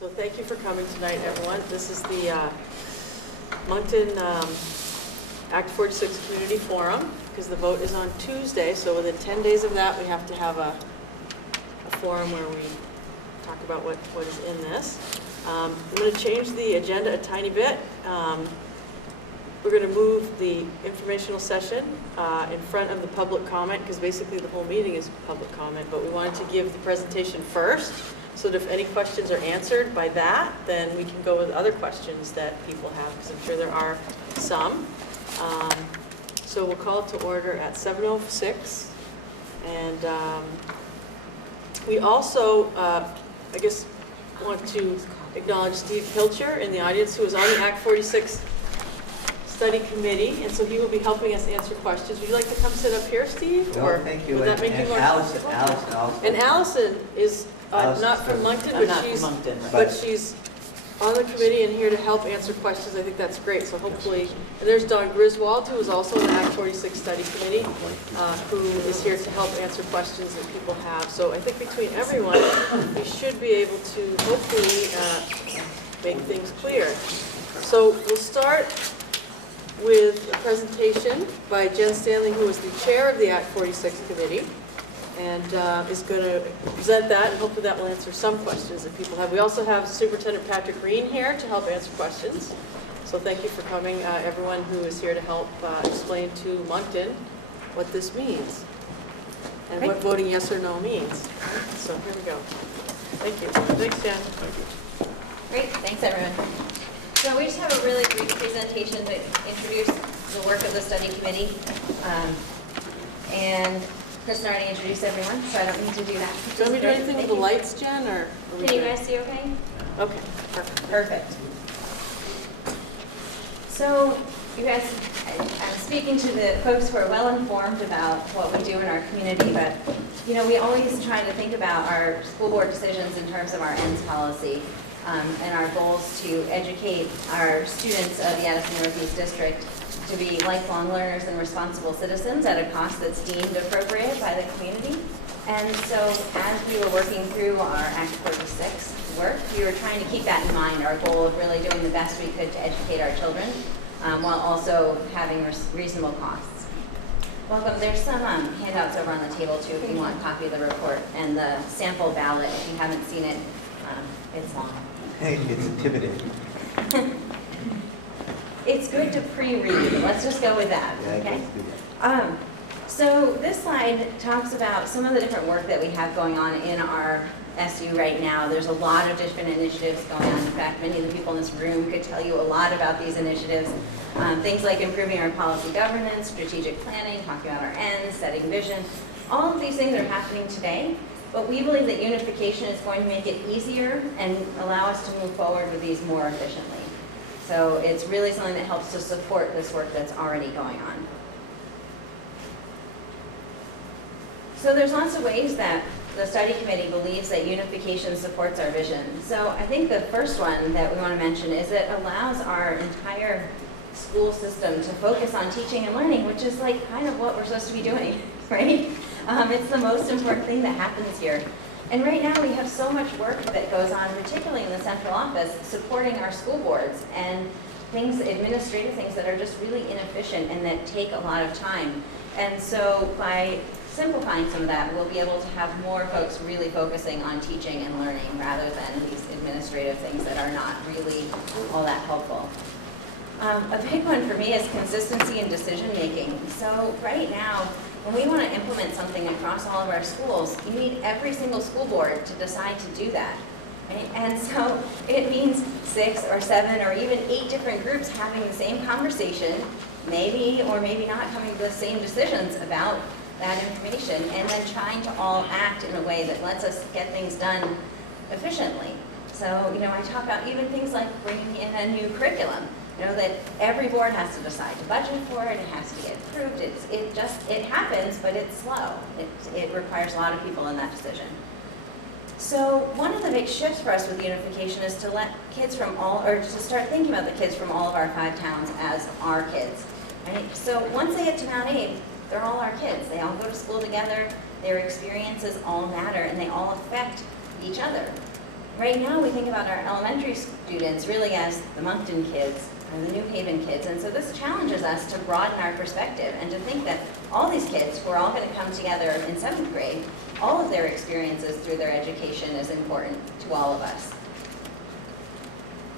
So thank you for coming tonight, everyone. This is the Monkton Act 46 Community Forum, because the vote is on Tuesday, so within 10 days of that, we have to have a forum where we talk about what is in this. I'm going to change the agenda a tiny bit. We're going to move the informational session in front of the public comment, because basically the whole meeting is public comment, but we wanted to give the presentation first, so that if any questions are answered by that, then we can go with other questions that people have, because I'm sure there are some. So we'll call it to order at 7:06. And we also, I guess, want to acknowledge Steve Pilcher in the audience, who is on the Act 46 Study Committee, and so he will be helping us answer questions. Would you like to come sit up here, Steve? No, thank you. Would that make you more Allison comfortable? also. And Allison is not from Monkton, but she's on the committee and here to help answer questions. I think that's great. So hopefully, and there's Don Griswold, who is also on the Act 46 Study Committee, who is here to help answer questions that people have. So I think between everyone, we should be able to hopefully make things clear. So we'll start with a presentation by Jen Stanley, who is the chair of the Act 46 Committee, and is going to present that, and hopefully that will answer some questions that people have. We also have Superintendent Patrick Green here to help answer questions. So thank you for coming, everyone who is here to help explain to Monkton what this means and what voting yes or no means. So here we go. Thank you. Thanks, Jen. Thank you. Great, thanks everyone. So we just have a really brief presentation to introduce the work of the study committee. And Chris already introduced everyone, so I don't need to do that. Do you want me to do anything with the lights, Jen, or? Can you guys see okay? Okay, perfect. Perfect. So you guys, I'm speaking to the folks who are well informed about what we do in our community, but you know, we always try to think about our school board decisions in terms of our ends policy. And our goals to educate our students of the Addison Northeast District to be lifelong learners and responsible citizens at a cost that's deemed appropriate by the community. And so as we were working through our Act 46 work, we were trying to keep that in mind, our goal of really doing the best we could to educate our children while also having reasonable costs. Welcome. There's some handouts over on the table too if you want a copy of the report, and the sample ballot if you haven't seen it. It's long. Hey, it's intimidating. It's good to pre-read. Let's just go with that, okay? So this slide talks about some of the different work that we have going on in our SU right now. There's a lot of different initiatives going on. In fact, many of the people in this room could tell you a lot about these initiatives. Things like improving our policy governance, strategic planning, talking about our ends, setting vision. All of these things are happening today. But we believe that unification is going to make it easier and allow us to move forward with these more efficiently. So it's really something that helps to support this work that's already going on. So there's lots of ways that the study committee believes that unification supports our vision. So I think the first one that we want to mention is it allows our entire school system to focus on teaching and learning, which is like kind of what we're supposed to be doing, right? It's the most important thing that happens here. And right now we have so much work that goes on, particularly in the central office, supporting our school boards and things, administrative things that are just really inefficient and that take a lot of time. And so by simplifying some of that, we'll be able to have more folks really focusing on teaching and learning rather than these administrative things that are not really all that helpful. A big one for me is consistency in decision making. So right now, when we want to implement something across all of our schools, you need every single school board to decide to do that. Right? And so it means 6 or 7 or even 8 different groups having the same conversation, maybe or maybe not coming to the same decisions about that information, and then trying to all act in a way that lets us get things done efficiently. So, you know, I talk about even things like bringing in a new curriculum. You know, that every board has to decide to budget for it, it has to get approved, it happens, but it's slow. It requires a lot of people in that decision. So one of the big shifts for us with unification is to let kids from all, or to start thinking about the kids from all of our 5 towns as our kids. Right? So once they get to Mount Abe, they're all our kids. They all go to school together, their experiences all matter, and they all affect each other. Right now, we think about our elementary students really as the Monkton kids or the New Haven kids, and so this challenges us to broaden our perspective and to think that all these kids who are all going to come together in 7th grade, all of their experiences through their education is important to all of us.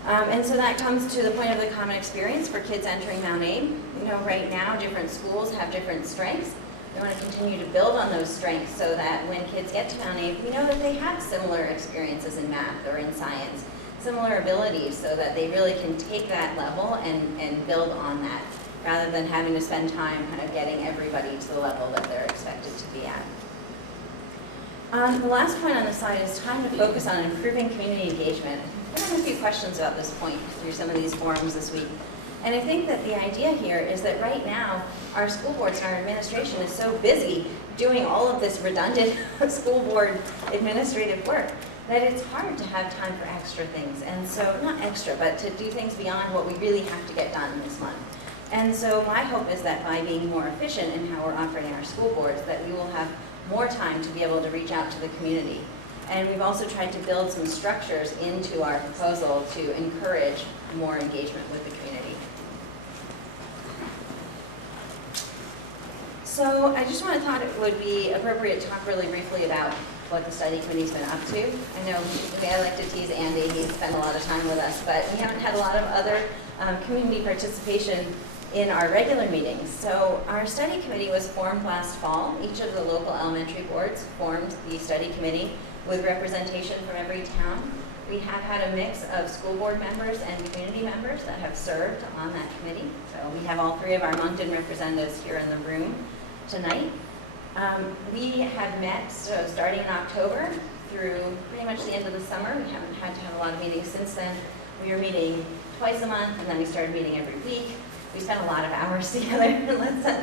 And so that comes to the point of the common experience for kids entering Mount Abe. You know, right now, different schools have different strengths. We want to continue to build on those strengths so that when kids get to Mount Abe, we know that they have similar experiences in math or in science, similar abilities, so that they really can take that level and build on that, rather than having to spend time kind of getting everybody to the level that they're expected to be at. The last point on the slide is time to focus on improving community engagement. I have a few questions about this point through some of these forums this week. And I think that the idea here is that right now, our school boards and our administration is so busy doing all of this redundant school board administrative work that it's hard to have time for extra things. And so, not extra, but to do things beyond what we really have to get done this month. And so my hope is that by being more efficient in how we're operating our school boards, that we will have more time to be able to reach out to the community. And we've also tried to build some structures into our proposal to encourage more engagement with the community. So I just thought it would be appropriate to talk really briefly about what the study committee's been up to. I know I like to tease Andy, he's spent a lot of time with us, but we haven't had a lot of other community participation in our regular meetings. So our study committee was formed last fall. Each of the local elementary boards formed the study committee with representation from every town. We have had a mix of school board members and community members that have served on that committee. So we have all 3 of our Monkton representatives here in the room tonight. We have met, so starting in October through pretty much the end of the summer. We haven't had to have a lot of meetings since then. We were meeting twice a month, and then we started meeting every week. We spent a lot of hours together.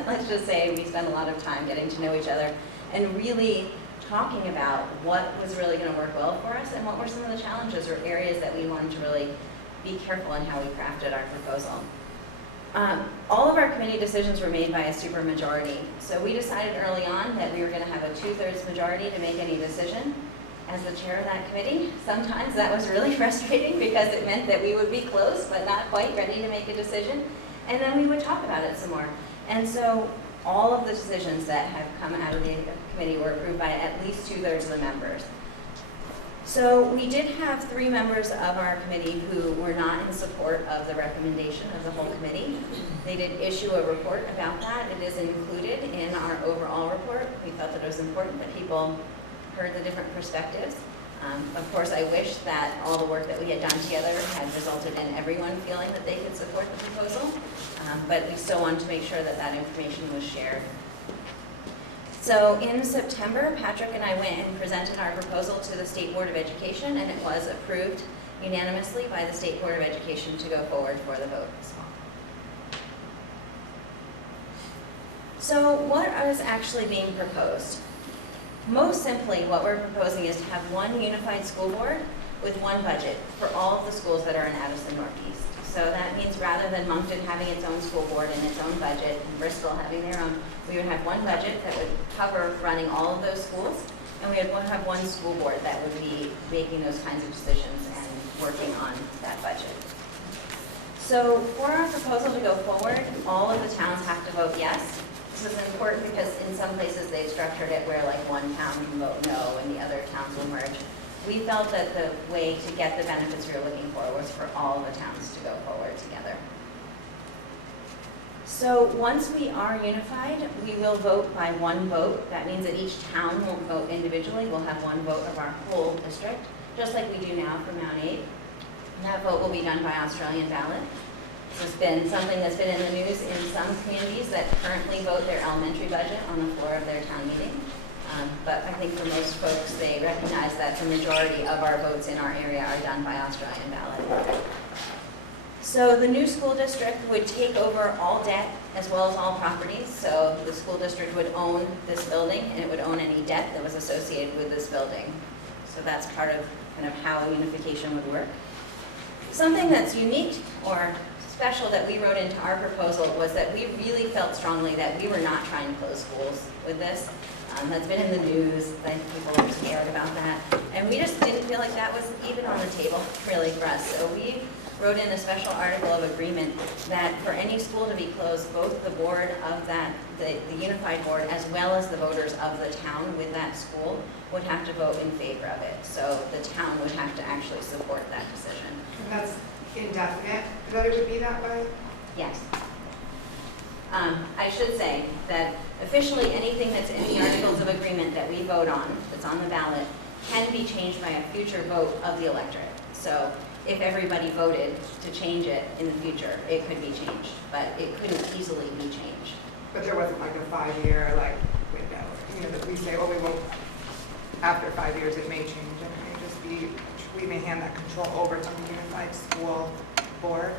Let's just say we spent a lot of time getting to know each other and really talking about what was really going to work well for us and what were some of the challenges or areas that we wanted to really be careful in how we crafted our proposal. All of our committee decisions were made by a supermajority. So we decided early on that we were going to have a 2/3 majority to make any decision. As the chair of that committee, sometimes that was really frustrating because it meant that we would be close but not quite ready to make a decision. And then we would talk about it some more. And so all of the decisions that have come out of the committee were approved by at least 2/3 of the members. So we did have 3 members of our committee who were not in support of the recommendation of the whole committee. They did issue a report about that. It is included in our overall report. We felt that it was important that people heard the different perspectives. Of course, I wish that all the work that we had done together had resulted in everyone feeling that they could support the proposal, but we still wanted to make sure that that information was shared. So in September, Patrick and I went and presented our proposal to the State Board of Education, and it was approved unanimously by the State Board of Education to go forward for the vote this fall. So what is actually being proposed? Most simply, what we're proposing is to have one unified school board with one budget for all of the schools that are in Addison Northeast. So that means rather than Monkton having its own school board and its own budget, and Bristol having their own, we would have one budget that would cover running all of those schools, and we would have one school board that would be making those kinds of decisions and working on that budget. So for our proposal to go forward, all of the towns have to vote yes. This is important because in some places they've structured it where like one town can vote no and the other towns will merge. We felt that the way to get the benefits we were looking for was for all the towns to go forward together. So once we are unified, we will vote by one vote. That means that each town won't vote individually. We'll have one vote of our whole district, just like we do now for Mount Abe. And that vote will be done by Australian ballot. This has been something that's been in the news in some communities that currently vote their elementary budget on the floor of their town meeting. But I think for most folks, they recognize that the majority of our votes in our area are done by Australian ballot. So the new school district would take over all debt as well as all properties. So the school district would own this building and it would own any debt that was associated with this building. So that's part of kind of how unification would work. Something that's unique or special that we wrote into our proposal was that we really felt strongly that we were not trying to close schools with this. That's been in the news, I think people are scared about that. And we just didn't feel like that was even on the table really for us. So we wrote in a special article of agreement that for any school to be closed, both the board of that, the unified board, as well as the voters of the town with that school would have to vote in favor of it. So the town would have to actually support that decision. And that's indefinite, that it would be that way? Yes. I should say that officially anything that's in the articles of agreement that we vote on, that's on the ballot, can be changed by a future vote of the electorate. So if everybody voted to change it in the future, it could be changed, but it couldn't easily be changed. But there wasn't like a 5-year window, that we say, oh, we won't, after 5 years it may change, and it may just be, we may hand that control over to the unified school board.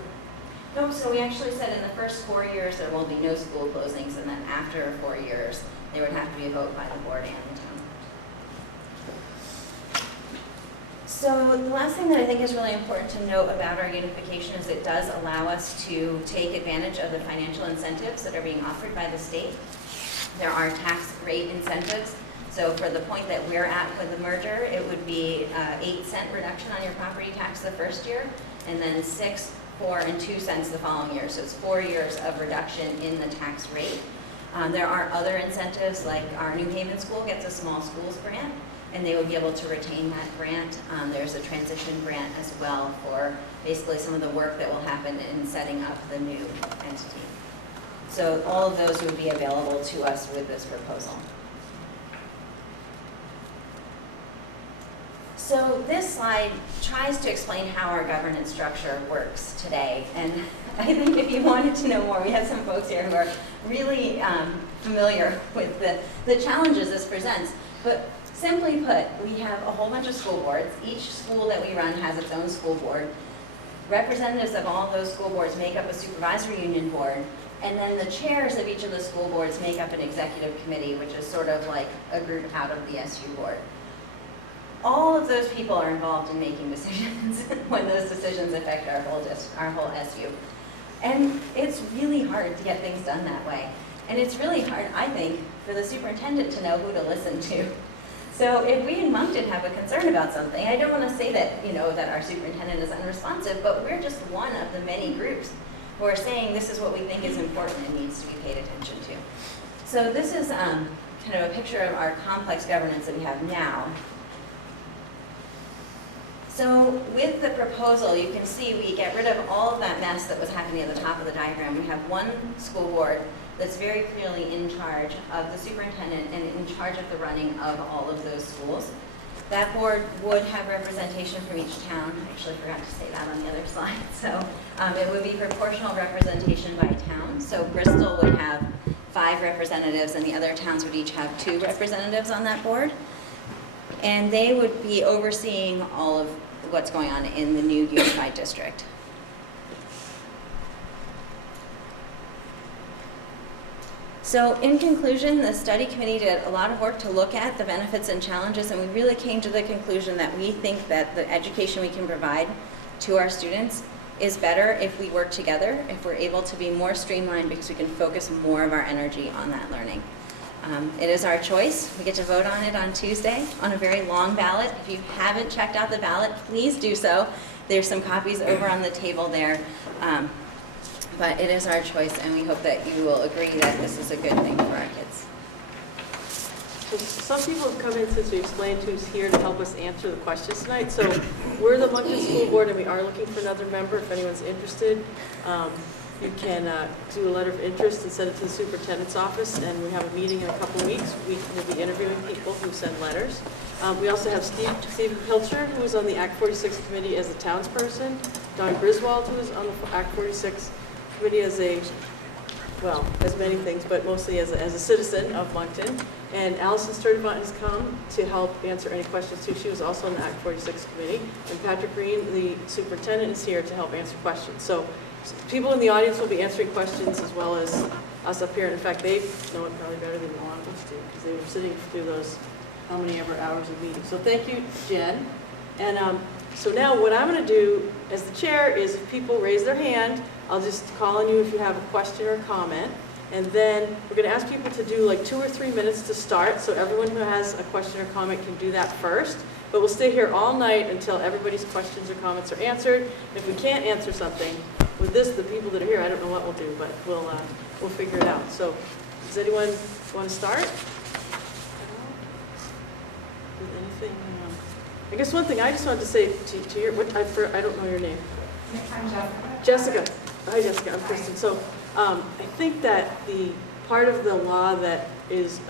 No, so we actually said in the first 4 years there will be no school closings, and then after 4 years, there would have to be a vote by the board and the town. So the last thing that I think is really important to note about our unification is it does allow us to take advantage of the financial incentives that are being offered by the state. There are tax rate incentives. So for the point that we're at with the merger, it would be 8-cent reduction on your property tax the first year, and then 6, 4, and 2 cents the following year. So it's 4 years of reduction in the tax rate. There are other incentives, like our New Haven school gets a small schools grant, and they would be able to retain that grant. There's a transition grant as well for basically some of the work that will happen in setting up the new entity. So all of those would be available to us with this proposal. So this slide tries to explain how our governance structure works today. And I think if you wanted to know more, we have some folks here who are really familiar with the challenges this presents. But simply put, we have a whole bunch of school boards. Each school that we run has its own school board. Representatives of all those school boards make up a supervisory union board. And then the chairs of each of the school boards make up an executive committee, which is sort of like a group out of the SU board. All of those people are involved in making decisions when those decisions affect our whole SU. And it's really hard to get things done that way. And it's really hard, I think, for the superintendent to know who to listen to. So if we in Monkton have a concern about something, I don't want to say that, that our superintendent is unresponsive, but we're just one of the many groups who are saying this is what we think is important and needs to be paid attention to. So this is kind of a picture of our complex governance that we have now. So with the proposal, you can see we get rid of all of that mess that was happening at the top of the diagram. We have one school board that's very clearly in charge of the superintendent and in charge of the running of all of those schools. That board would have representation from each town. I actually forgot to say that on the other slide. So it would be proportional representation by town. So Bristol would have 5 representatives and the other towns would each have 2 representatives on that board. And they would be overseeing all of what's going on in the new unified district. So in conclusion, the study committee did a lot of work to look at the benefits and challenges, and we really came to the conclusion that we think that the education we can provide to our students is better if we work together, if we're able to be more streamlined because we can focus more of our energy on that learning. It is our choice. We get to vote on it on Tuesday on a very long ballot. If you haven't checked out the ballot, please do so. There's some copies over on the table there. But it is our choice, and we hope that you will agree that this is a good thing for our kids. So some people have come in since we explained who's here to help us answer the questions tonight. So we're the Monkton School Board, and we are looking for another member. If anyone's interested, you can do a letter of interest and send it to the superintendent's office, and we have a meeting in a couple of weeks. We will be interviewing people who send letters. We also have Steve Pilcher, who is on the Act 46 committee as a townsperson, Don Griswold, who is on the Act 46 committee as as many things, but mostly as a citizen of Monkton. And Allison Sturdivant has come to help answer any questions too. She was also on the Act 46 committee. And Patrick Green, the superintendent, is here to help answer questions. So people in the audience will be answering questions as well as us up here. And in fact, they know it probably better than a lot of us do because they were sitting through those how many ever hours of meetings. So thank you, Jen. And so now what I'm going to do as the chair is if people raise their hand, I'll just call on you if you have a question or a comment. And then we're going to ask people to do like 2 or 3 minutes to start, so everyone who has a question or comment can do that first. But we'll stay here all night until everybody's questions or comments are answered. If we can't answer something, with this, the people that are here, I don't know what we'll do, but we'll figure it out. So does anyone want to start? With anything? I guess one thing I just wanted to say to your, I don't know your name. I'm Jessica. Jessica. Hi, Jessica. I'm Kristen. So I think that the part of the law that is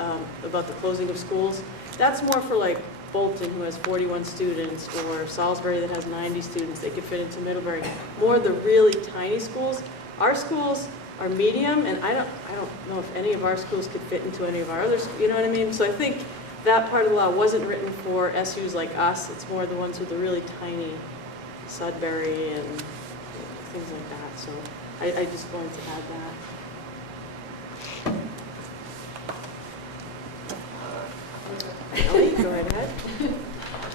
about the closing of schools, that's more for like Bolton, who has 41 students, or Salisbury that has 90 students. They could fit into Middlebury. More the really tiny schools. Our schools are medium, and I don't know if any of our schools could fit into any of our others. You know what I mean? So I think that part of the law wasn't written for SUs like us. It's more the ones with the really tiny Sudbury and things like that. So I just wanted to add that. Ellie, go right ahead.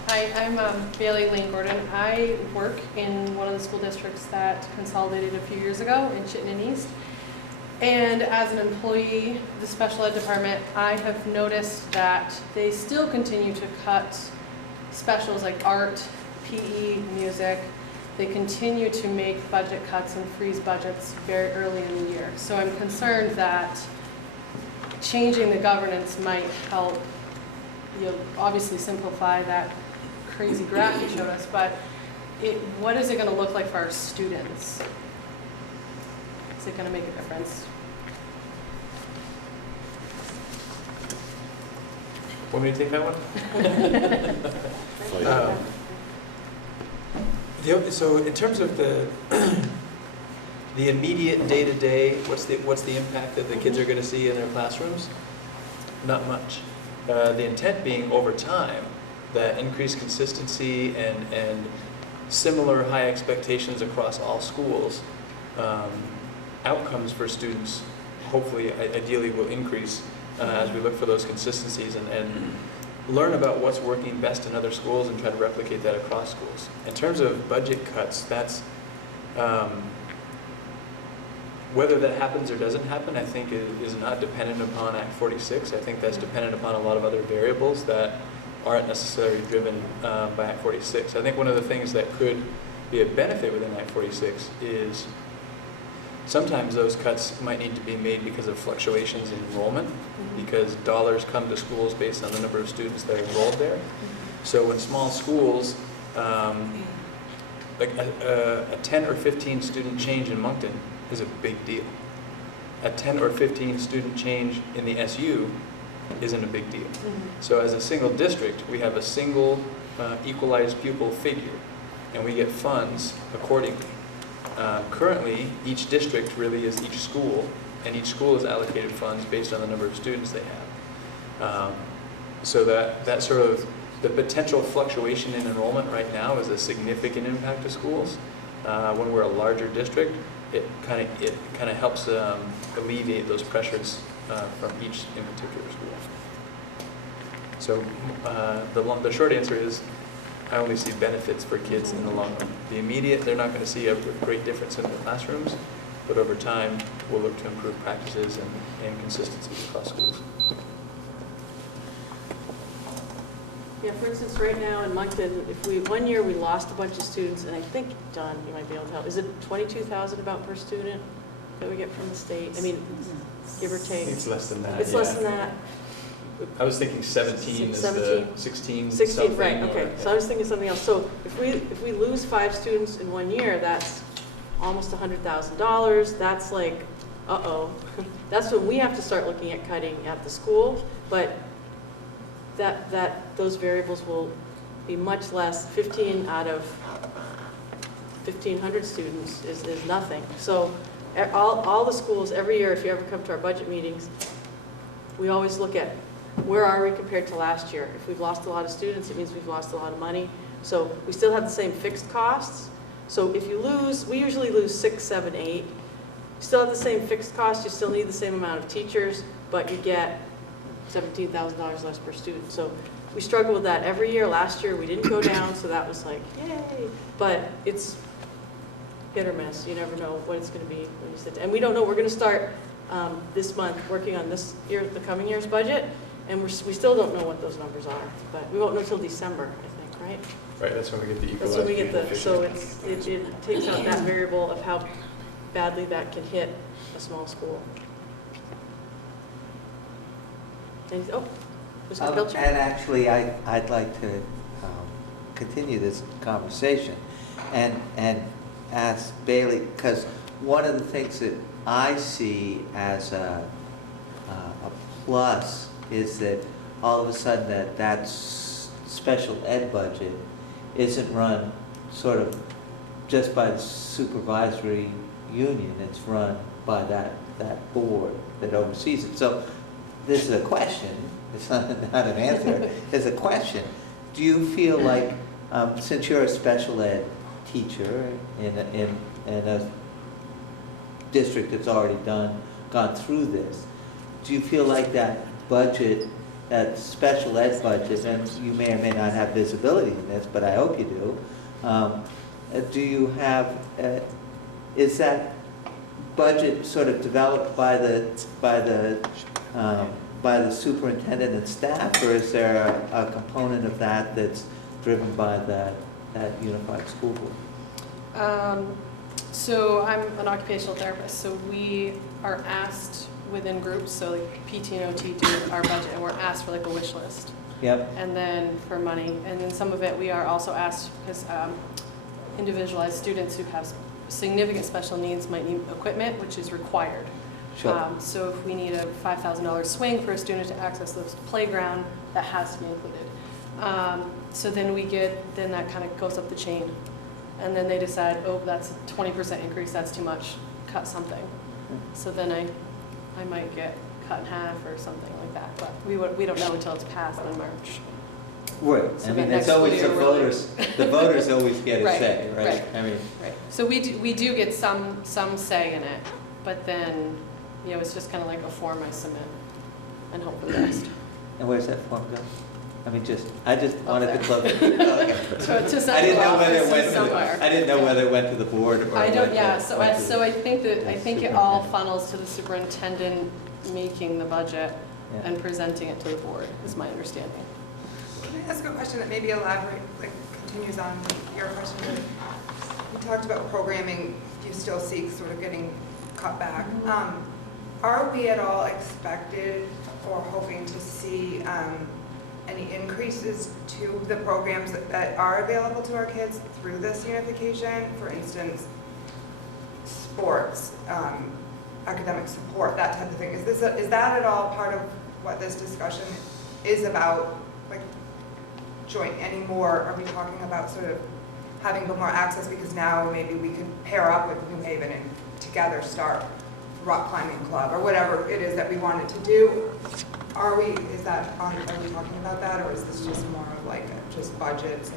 Hi, I'm Bailey Lane Gordon. I work in one of the school districts that consolidated a few years ago in Chittenden East. And as an employee of the special ed department, I have noticed that they still continue to cut specials like art, PE, music. They continue to make budget cuts and freeze budgets very early in the year. So I'm concerned that changing the governance might help, obviously simplify that crazy graph you showed us, but what is it going to look like for our students? Is it going to make a difference? Want me to take that one? So in terms of the immediate day-to-day, what's the impact that the kids are going to see in their classrooms? Not much. The intent being over time, that increased consistency and similar high expectations across all schools, outcomes for students hopefully, ideally, will increase as we look for those consistencies and learn about what's working best in other schools and try to replicate that across schools. In terms of budget cuts, that's whether that happens or doesn't happen, I think is not dependent upon Act 46. I think that's dependent upon a lot of other variables that aren't necessarily driven by Act 46. I think one of the things that could be a benefit within Act 46 is sometimes those cuts might need to be made because of fluctuations in enrollment, because dollars come to schools based on the number of students that are enrolled there. So in small schools, like a 10 or 15 student change in Monkton is a big deal. A 10 or 15 student change in the SU isn't a big deal. So as a single district, we have a single equalized pupil figure, and we get funds accordingly. Currently, each district really is each school, and each school is allocated funds based on the number of students they have. So that sort of, the potential fluctuation in enrollment right now is a significant impact to schools. When we're a larger district, it kind of helps alleviate those pressures from each in particular school. So the short answer is, I only see benefits for kids in the long run. The immediate, they're not going to see a great difference in their classrooms, but over time, we'll look to improve practices and consistencies across schools. Yeah, for instance, right now in Moncton, one year we lost a bunch of students, and I think, John, you might be able to help. Is it 22,000 about per student that we get from the state? I mean, give or take. It's less than that. It's less than that. I was thinking 17 is 17. the 16 16, right, something, okay. or- So I was thinking something else. So if we lose 5 students in 1 year, that's almost $100,000. That's like, uh-oh. That's when we have to start looking at cutting at the school. But those variables will be much less. 15 out of 1,500 students is nothing. So all the schools, every year, if you ever come to our budget meetings, we always look at where are we compared to last year. If we've lost a lot of students, it means we've lost a lot of money. So we still have the same fixed costs. So if you lose, we usually lose 6, 7, 8. You still have the same fixed costs, you still need the same amount of teachers, but you get $17,000 less per student. So we struggle with that every year. Last year we didn't go down, so that was like, yay. But it's hit or miss. You never know what it's going to be when you sit down. And we don't know. We're going to start this month, working on this year, the coming year's budget, and we still don't know what those numbers are, but we won't know till December, I think, right? Right, that's when we get the That's equalized when we get pupil the, figure. so it takes out that variable of how badly that can hit a small school. And, oh, Mr. Pilcher? And actually, I'd like to continue this conversation and ask Bailey, because one of the things that I see as a plus is that all of a sudden that special ed budget isn't run sort of just by the supervisory union, it's run by that board that oversees it. So this is a question, it's not an answer, it's a question. Do you feel like, since you're a special ed teacher in a district that's already gone through this, do you feel like that budget, that special ed budget, and you may or may not have visibility in this, but I hope you do you have, is that budget sort of developed by the superintendent and staff, or is there a component of that that's driven by that unified school board? So I'm an occupational therapist, so we are asked within groups, so like PT and OT do our budget, and we're asked for like a wish list. Yep. And then for money, and then some of it we are also asked, because individualized students who have significant special needs might need equipment, which is required. Sure. So if we need a $5,000 swing for a student to access the playground, that has to be included. So then then that kind of goes up the chain. And then they decide, oh, that's a 20% increase, that's too much, cut something. So then I might get cut in half or something like that, but we don't know until it's passed in March. Right, So I mean, that it's next always the year we're voters always get a Right, say, right? right. I mean, Right. So we do get some say in it, but then, it's just kind of like a form I submit and hope for the best. and where's that form go? I mean, I just wanted to there. close it. Okay. To I didn't know whether it went to somewhere. I didn't know whether it went to the board or. I don't, went yeah, to- so went to I think the it all funnels to the superintendent making the budget Yeah. and presenting it to the board, is my understanding. Can I ask a question that maybe continues on your question? You talked about programming, you still seek sort of getting cut back. Are we at all expected or hoping to see any increases to the programs that are available to our kids through this unification? For instance, sports, academic support, that type of thing. Is that at all part of what this discussion is about? Like, joint anymore? Are we talking about sort of having more access, because now maybe we could pair up with New Haven and together start rock climbing club or whatever it is that we wanted to do? Are we talking about that, or is this just more of like just budgets?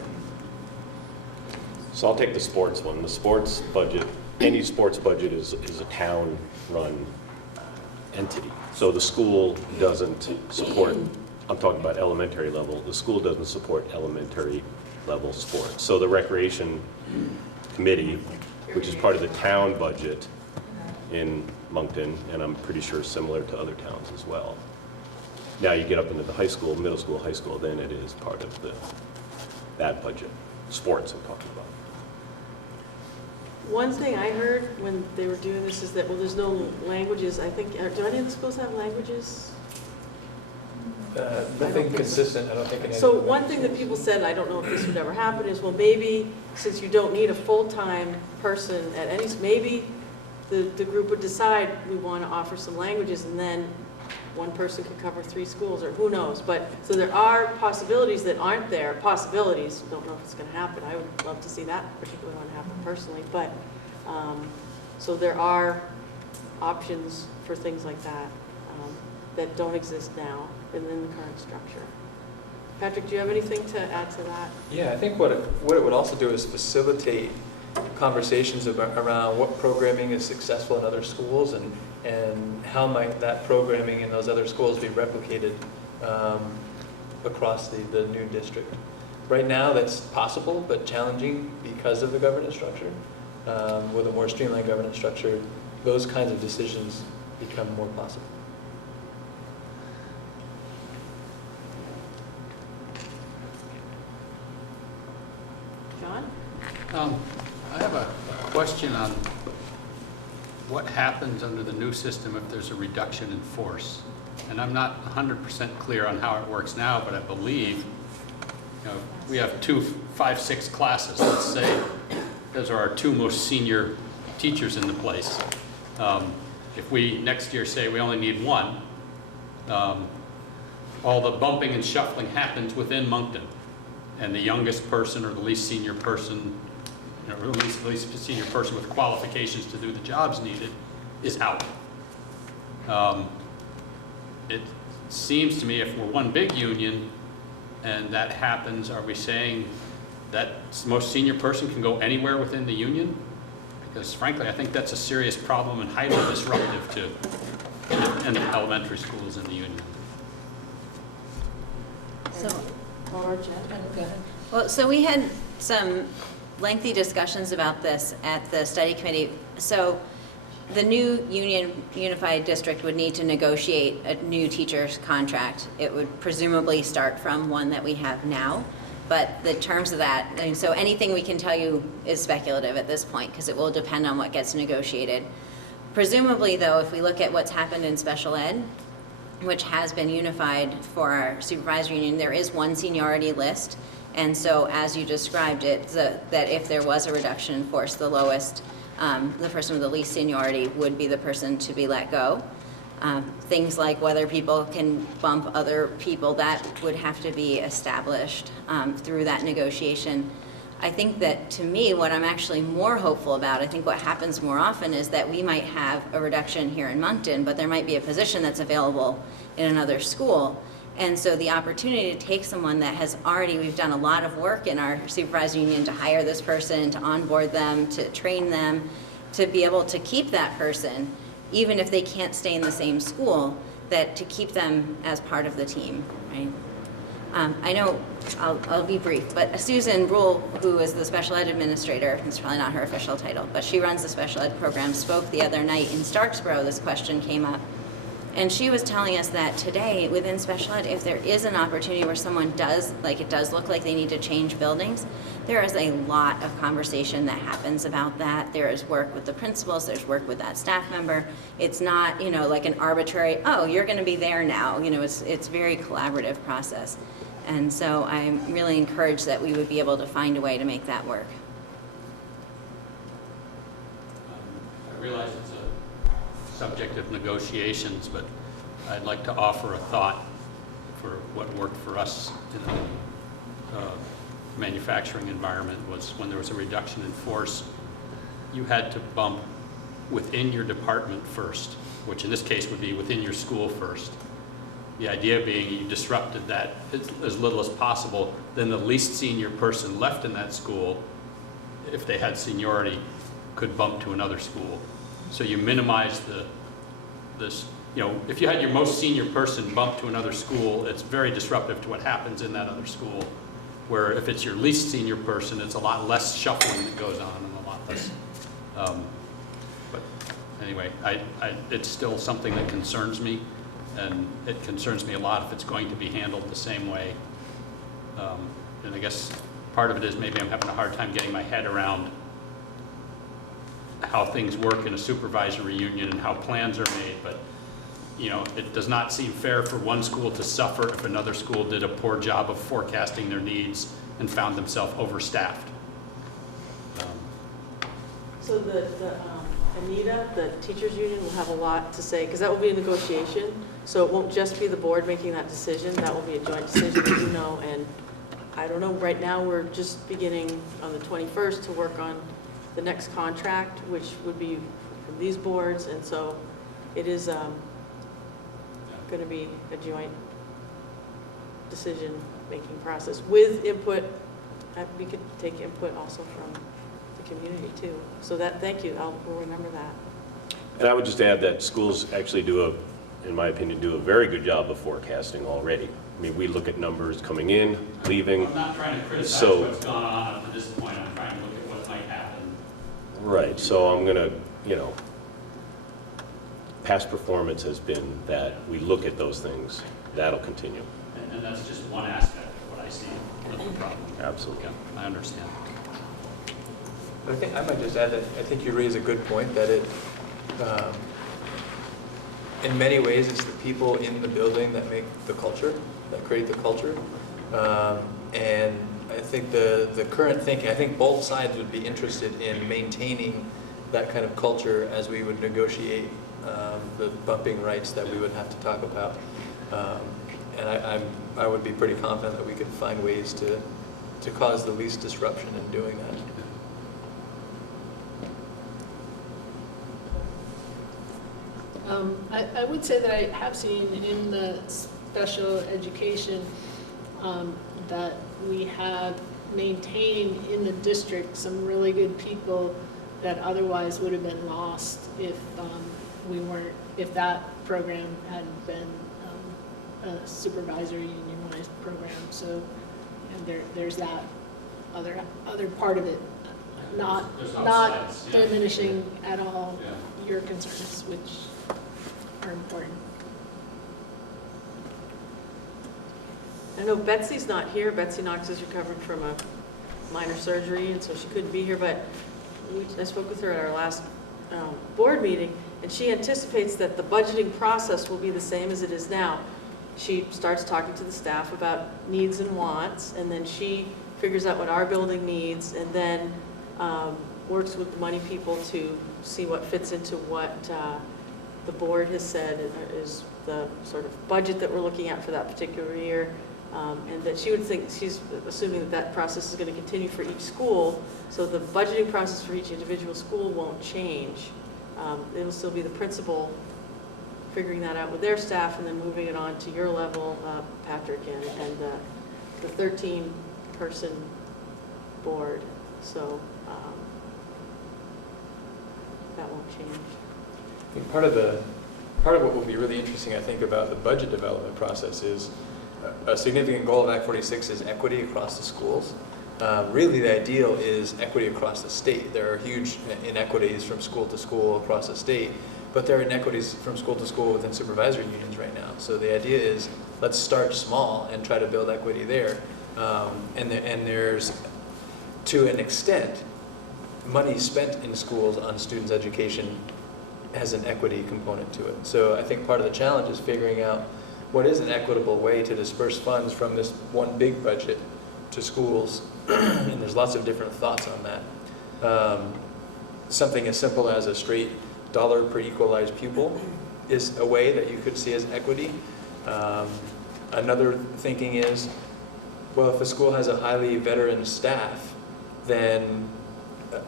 So I'll take the sports one. The sports budget, any sports budget is a town-run entity. So the school doesn't support, I'm talking about elementary level, the school doesn't support elementary level sports. So the recreation committee, which is part of the town budget in Monkton, and I'm pretty sure similar to other towns as well. Now you get up into the high school, middle school, high school, then it is part of that budget. Sports I'm talking about. One thing I heard when they were doing this is that, well, there's no languages, I think, do any of the schools have languages? Nothing consistent, I don't think. in any So of them. one thing that people said, and I don't know if this would ever happen, is, well, maybe, since you don't need a full-time person at any, maybe the group would decide we want to offer some languages, and then one person could cover 3 schools, or who knows. But, so there are possibilities that aren't there, possibilities, don't know if it's going to happen. I would love to see that particularly one happen personally, but, so there are options for things like that that don't exist now in the current structure. Patrick, do you have anything to add to that? Yeah, I think what it would also do is facilitate conversations around what programming is successful in other schools and how might that programming in those other schools be replicated across the new district. Right now that's possible but challenging because of the governance structure. With a more streamlined governance structure, those kinds of decisions become more possible. John? I have a question on what happens under the new system if there's a reduction in force. And I'm not 100% clear on how it works now, but I believe, we have 2 5-6 classes. Let's say those are our 2 most senior teachers in the place. If we next year say we only need 1, all the bumping and shuffling happens within Monkton. And the youngest person or the least senior person, or the least senior person with qualifications to do the jobs needed is out. It seems to me if we're one big union and that happens, are we saying that most senior person can go anywhere within the union? Because frankly, I think that's a serious problem and highly disruptive to and the elementary schools in the union. So, Or Jen? go ahead. Well, so we had some lengthy discussions about this at the study committee. So the new unified district would need to negotiate a new teacher's contract. It would presumably start from one that we have now, but the terms of that, and so anything we can tell you is speculative at this point because it will depend on what gets negotiated. Presumably though, if we look at what's happened in special ed, which has been unified for our supervisory union, there is one seniority list. And so as you described it, that if there was a reduction in force, the lowest, the person with the least seniority would be the person to be let go. Things like whether people can bump other people, that would have to be established through that negotiation. I think that, to me, what I'm actually more hopeful about, I think what happens more often is that we might have a reduction here in Monkton, but there might be a position that's available in another school. And so the opportunity to take someone that has already, we've done a lot of work in our supervisory union to hire this person, to onboard them, to train them, to be able to keep that person, even if they can't stay in the same school, that to keep them as part of the team, right? I know, I'll be brief, but Susan Rule, who is the special ed administrator, it's probably not her official title, but she runs the special ed program, spoke the other night in Starksboro. This question came up. And she was telling us that today, within special ed, if there is an opportunity where someone does, like it does look like they need to change buildings, there is a lot of conversation that happens about that. There is work with the principals, there's work with that staff member. It's not, like an arbitrary, oh, you're gonna be there now. It's very collaborative process. And so I'm really encouraged that we would be able to find a way to make that work. I realize it's a subject of negotiations, but I'd like to offer a thought for what worked for us in the manufacturing environment was when there was a reduction in force, you had to bump within your department first, which in this case would be within your school first. The idea being you disrupted that as little as possible, then the least senior person left in that school, if they had seniority, could bump to another school. So you minimize if you had your most senior person bump to another school, it's very disruptive to what happens in that other school. Where if it's your least senior person, it's a lot less shuffling that goes on and a lot less. But anyway, it's still something that concerns me. And it concerns me a lot if it's going to be handled the same way. And I guess part of it is maybe I'm having a hard time getting my head around how things work in a supervisory union and how plans are made. But it does not seem fair for one school to suffer if another school did a poor job of forecasting their needs and found themselves overstaffed. So Anita, the teachers union, will have a lot to say, because that will be a negotiation. So it won't just be the board making that decision. That will be a joint decision, as you know. And I don't know, right now we're just beginning on the 21st to work on the next contract, which would be from these boards. And so it is going to be a joint decision-making process with input. We could take input also from the community too. So thank you. We'll remember that. And I would just add that schools actually in my opinion, do a very good job of forecasting already. I mean, we look at numbers coming in, leaving. I'm not trying to criticize what's gone on up to this point. I'm trying to look at what might happen. Right, so I'm going to, past performance has been that we look at those things. That'll continue. And that's just one aspect of what I see of the problem. Absolutely. Yeah, I understand. But I think I might just add that I think you raise a good point that it, in many ways, it's the people in the building that make the culture, that create the culture. And I think the current thinking, I think both sides would be interested in maintaining that kind of culture as we would negotiate the bumping rights that we would have to talk about. And I would be pretty confident that we could find ways to cause the least disruption in doing that. I would say that I have seen in the special education that we have maintained in the district some really good people that otherwise would have been lost if if that program hadn't been a supervisory unionized program. So, and there's that other part of it, not sides, yeah. diminishing at all Yeah. your concerns, which are important. I know Betsy's not here. Betsy Knox is recovering from a minor surgery, and so she couldn't be here, but I spoke with her at our last board meeting, and she anticipates that the budgeting process will be the same as it is now. She starts talking to the staff about needs and wants, and then she figures out what our building needs, and then works with the money people to see what fits into what the board has said is the sort of budget that we're looking at for that particular year. And that she would think, she's assuming that that process is going to continue for each school, so the budgeting process for each individual school won't change. It'll still be the principal figuring that out with their staff and then moving it on to your level, Patrick, and the 13-person board. So that won't change. I think part of what will be really interesting, I think, about the budget development process is a significant goal of Act 46 is equity across the schools. Really, the ideal is equity across the state. There are huge inequities from school to school across the state, but there are inequities from school to school within supervisory unions right now. So the idea is, let's start small and try to build equity there. And there's, to an extent, money spent in schools on students' education has an equity component to it. So I think part of the challenge is figuring out what is an equitable way to disperse funds from this one big budget to schools. And there's lots of different thoughts on that. Something as simple as a straight dollar per equalized pupil is a way that you could see as equity. Another thinking is, well, if a school has a highly veteran staff, then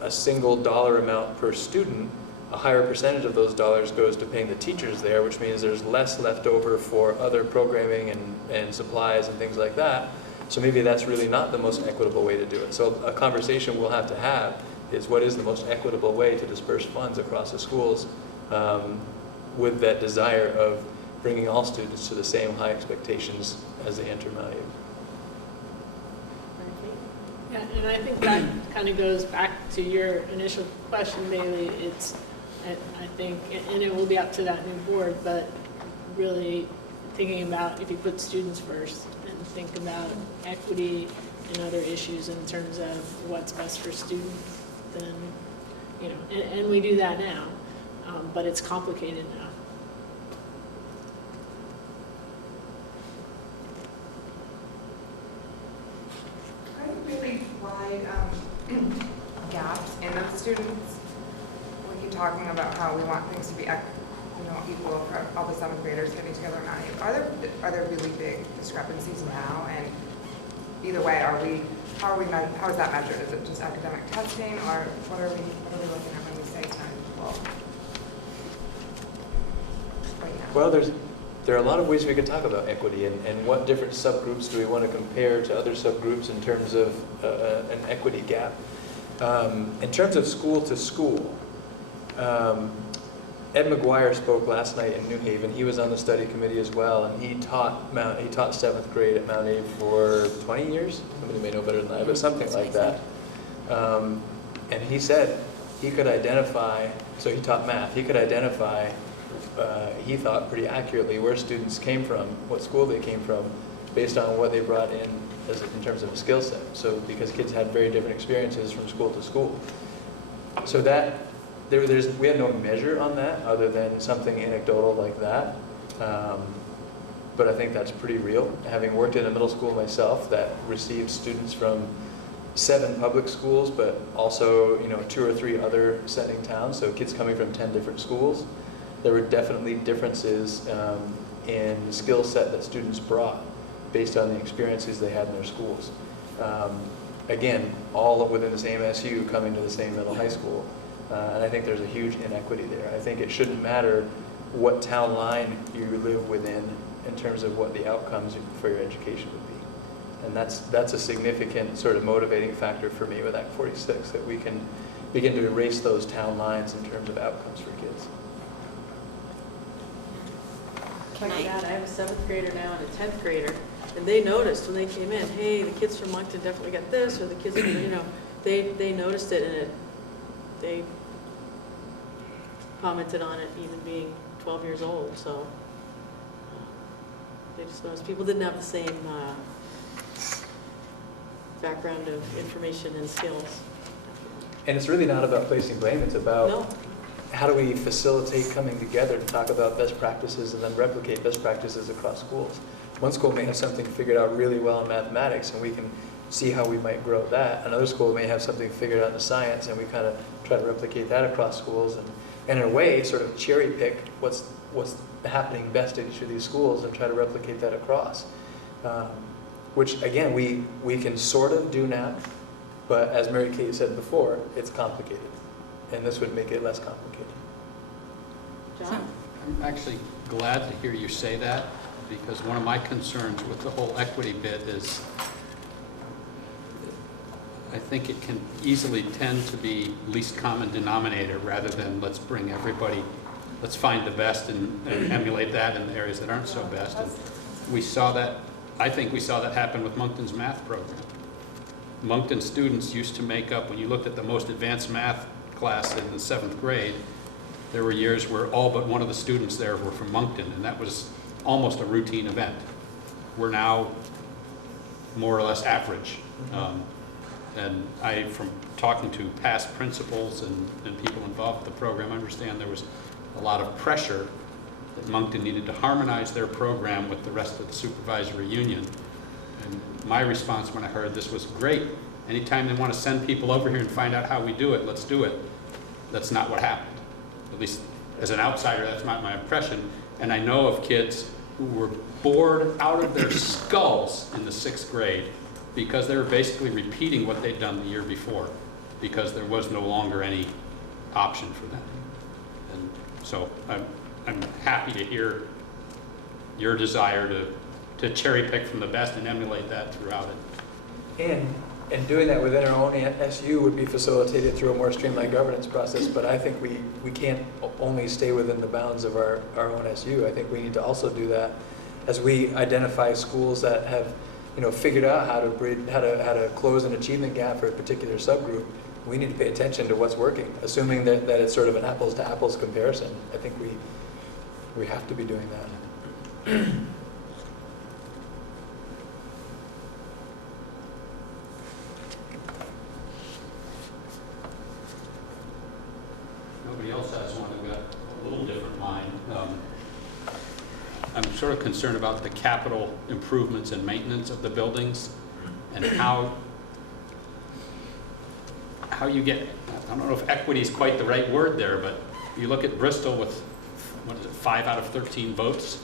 a single dollar amount per student, a higher percentage of those dollars goes to paying the teachers there, which means there's less left over for other programming and supplies and things like that. So maybe that's really not the most equitable way to do it. So a conversation we'll have to have is, what is the most equitable way to disperse funds across the schools with that desire of bringing all students to the same high expectations as they enter Mount Airy. Yeah, and I think that kind of goes back to your initial question, Bailey. I think, and it will be up to that new board, but really thinking about, if you put students first and think about equity and other issues in terms of what's best for students, then, you know, and we do that now, but it's complicated now. Are there really wide gaps in those students? We keep talking about how we want things to be equal for all the seventh graders getting together now. Are there really big discrepancies now? And either way, how is that measured? Is it just academic testing, or what are we looking at when we say 10 to 12? Right now. Well, there are a lot of ways we could talk about equity, and what different subgroups do we want to compare to other subgroups in terms of an equity gap. In terms of school to school, Ed McGuire spoke last night in New Haven. He was on the study committee as well, and he taught 7th grade at Mount Airy for 20 years. Somebody may know better than I, but something like that. And he said he could identify, so he taught math, he could identify he thought pretty accurately where students came from, what school they came from, based on what they brought in in terms of a skill set. So because kids had very different experiences from school to school. So that, we had no measure on that other than something anecdotal like that. But I think that's pretty real. Having worked in a middle school myself that received students from 7 public schools, but also 2 or 3 other sending towns, so kids coming from 10 different schools, there were definitely differences in the skill set that students brought based on the experiences they had in their schools. Again, all within the same SU coming to the same middle high school. And I think there's a huge inequity there. I think it shouldn't matter what town line you live within in terms of what the outcomes for your education would be. And that's a significant sort of motivating factor for me with Act 46, that we can begin to erase those town lines in terms of outcomes for kids. Like that, I have a 7th grader now and a 10th grader, and they noticed when they came in, hey, the kids from Monkton definitely got this, or the kids from, they noticed it, and they commented on it even being 12 years old, so they just noticed people didn't have the same background of information and skills. And it's really not about placing blame, it's about No. how do we facilitate coming together to talk about best practices and then replicate best practices across schools. One school may have something figured out really well in mathematics, and we can see how we might grow that. Another school may have something figured out in science, and we kind of try to replicate that across schools, and in a way sort of cherry pick what's happening best at each of these schools and try to replicate that across. Which again, we can sort of do now, but as Mary Kate said before, it's complicated. And this would make it less complicated. John? I'm actually glad to hear you say that, because one of my concerns with the whole equity bit is I think it can easily tend to be least common denominator rather than let's bring everybody, let's find the best and emulate that in the areas that aren't so best. And we saw that, I think we saw that happen with Monkton's math program. Monkton students used to make up, when you looked at the most advanced math class in the 7th grade, there were years where all but one of the students there were from Monkton, and that was almost a routine event. We're now more or less average. And I, from talking to past principals and people involved with the program, understand there was a lot of pressure that Monkton needed to harmonize their program with the rest of the supervisory union. And my response when I heard this was, great. Anytime they want to send people over here and find out how we do it, let's do it. That's not what happened. At least as an outsider, that's not my impression. And I know of kids who were bored out of their skulls in the 6th grade because they were basically repeating what they'd done the year before, because there was no longer any option for them. And so I'm happy to hear your desire to cherry pick from the best and emulate that throughout it. And doing that within our own SU would be facilitated through a more streamlined governance process, but I think we can't only stay within the bounds of our own SU. I think we need to also do that as we identify schools that have figured out how to close an achievement gap for a particular subgroup. We need to pay attention to what's working, assuming that it's sort of an apples to apples comparison. I think we have to be doing that. Nobody else has one. I've got a little different line. I'm sort of concerned about the capital improvements and maintenance of the buildings and how you get, I don't know if equity is quite the right word there, but you look at Bristol with, what is it, 5 out of 13 votes.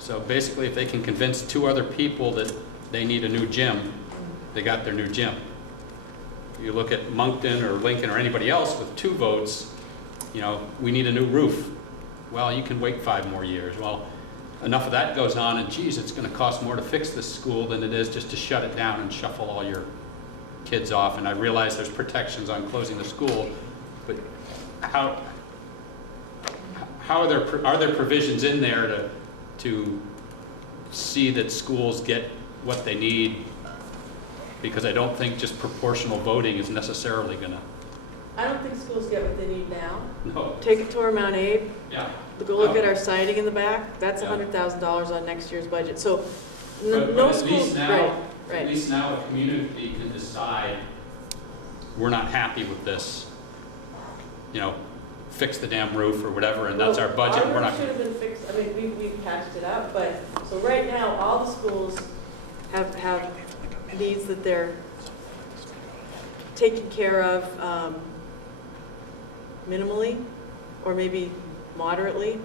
So basically, if they can convince 2 other people that they need a new gym, they got their new gym. You look at Monkton or Lincoln or anybody else with 2 votes, we need a new roof. Well, you can wait 5 more years. Well, enough of that goes on, and geez, it's going to cost more to fix this school than it is just to shut it down and shuffle all your kids off. And I realize there's protections on closing the school, but are there provisions in there to see that schools get what they need? Because I don't think just proportional voting is necessarily going to I don't think schools get what they need now. No, Take a tour of Mount Abe, yeah. go look at our siding in the back, that's Yeah. $100,000 on next year's budget. So But no at school, least now, right, at right. least now a community can decide, we're not happy with this, you know, fix the damn roof or whatever, and that's our budget, we're Our not. roof should have been fixed, I mean, we've patched it up, but, so right now, all the schools have needs that they're taking care of minimally, or maybe moderately.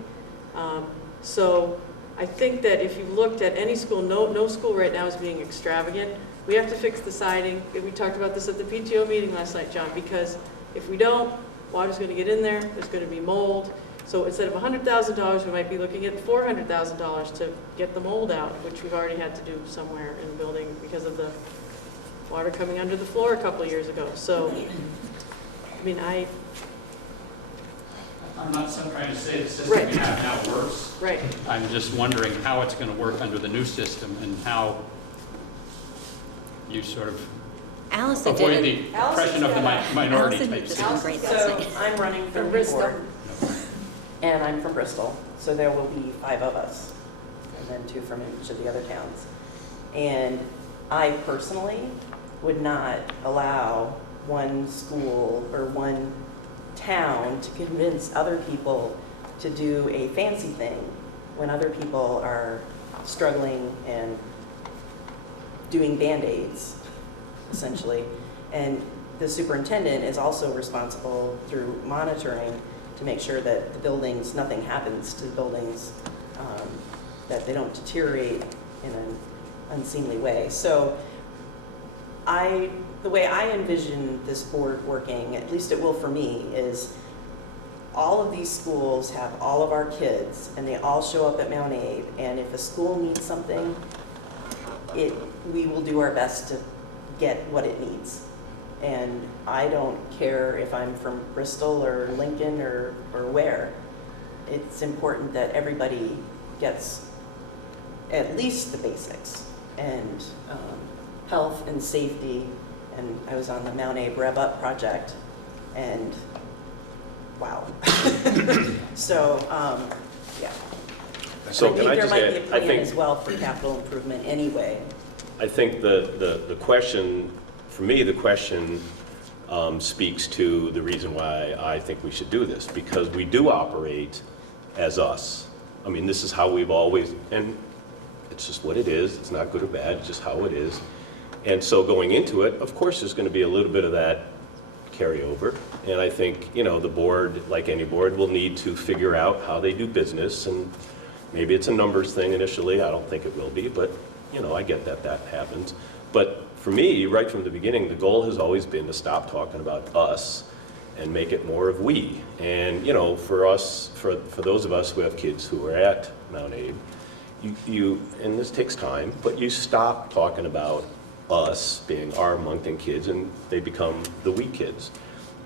So I think that if you looked at any school, no school right now is being extravagant. We have to fix the siding. We talked about this at the PTO meeting last night, John, because if we don't, water's going to get in there, there's going to be mold. So instead of $100,000, we might be looking at $400,000 to get the mold out, which we've already had to do somewhere in the building because of the water coming under the floor a couple of years ago. So, I mean, I'm not trying to say the system Right. we have now works. right. I'm just wondering how it's going to work under the new system and how you sort of Allison avoid did the it. oppression of the minority Allison type did this system. one great last So night. I'm running for From the Bristol. board, and I'm from Bristol, so there will be 5 of us, and then 2 from each of the other towns. And I personally would not allow one school or one town to convince other people to do a fancy thing when other people are struggling and doing Band-Aids, essentially. And the superintendent is also responsible through monitoring to make sure that the buildings, nothing happens to the buildings, that they don't deteriorate in an unseemly way. So the way I envision this board working, at least it will for me, is all of these schools have all of our kids, and they all show up at Mount Abe, and if a school needs something, we will do our best to get what it needs. And I don't care if I'm from Bristol or Lincoln or where. It's important that everybody gets at least the basics, and health and safety. And I was on the Mount Abe Rev Up project, and wow. So, yeah. So can I There just might be a add, I plan think, as well for capital improvement anyway. I think the question, for me, the question speaks to the reason why I think we should do this, because we do operate as us. I mean, this is how we've always, and it's just what it is. It's not good or bad, it's just how it is. And so going into it, of course, there's going to be a little bit of that carryover. And I think, you know, the board, like any board, will need to figure out how they do business. And maybe it's a numbers thing initially. I don't think it will be, but, you know, I get that happens. But for me, right from the beginning, the goal has always been to stop talking about us and make it more of we. And, you know, for us, for those of us who have kids who are at Mount Abe, you, and this takes time, but you stop talking about us being our Monkton kids, and they become the we kids.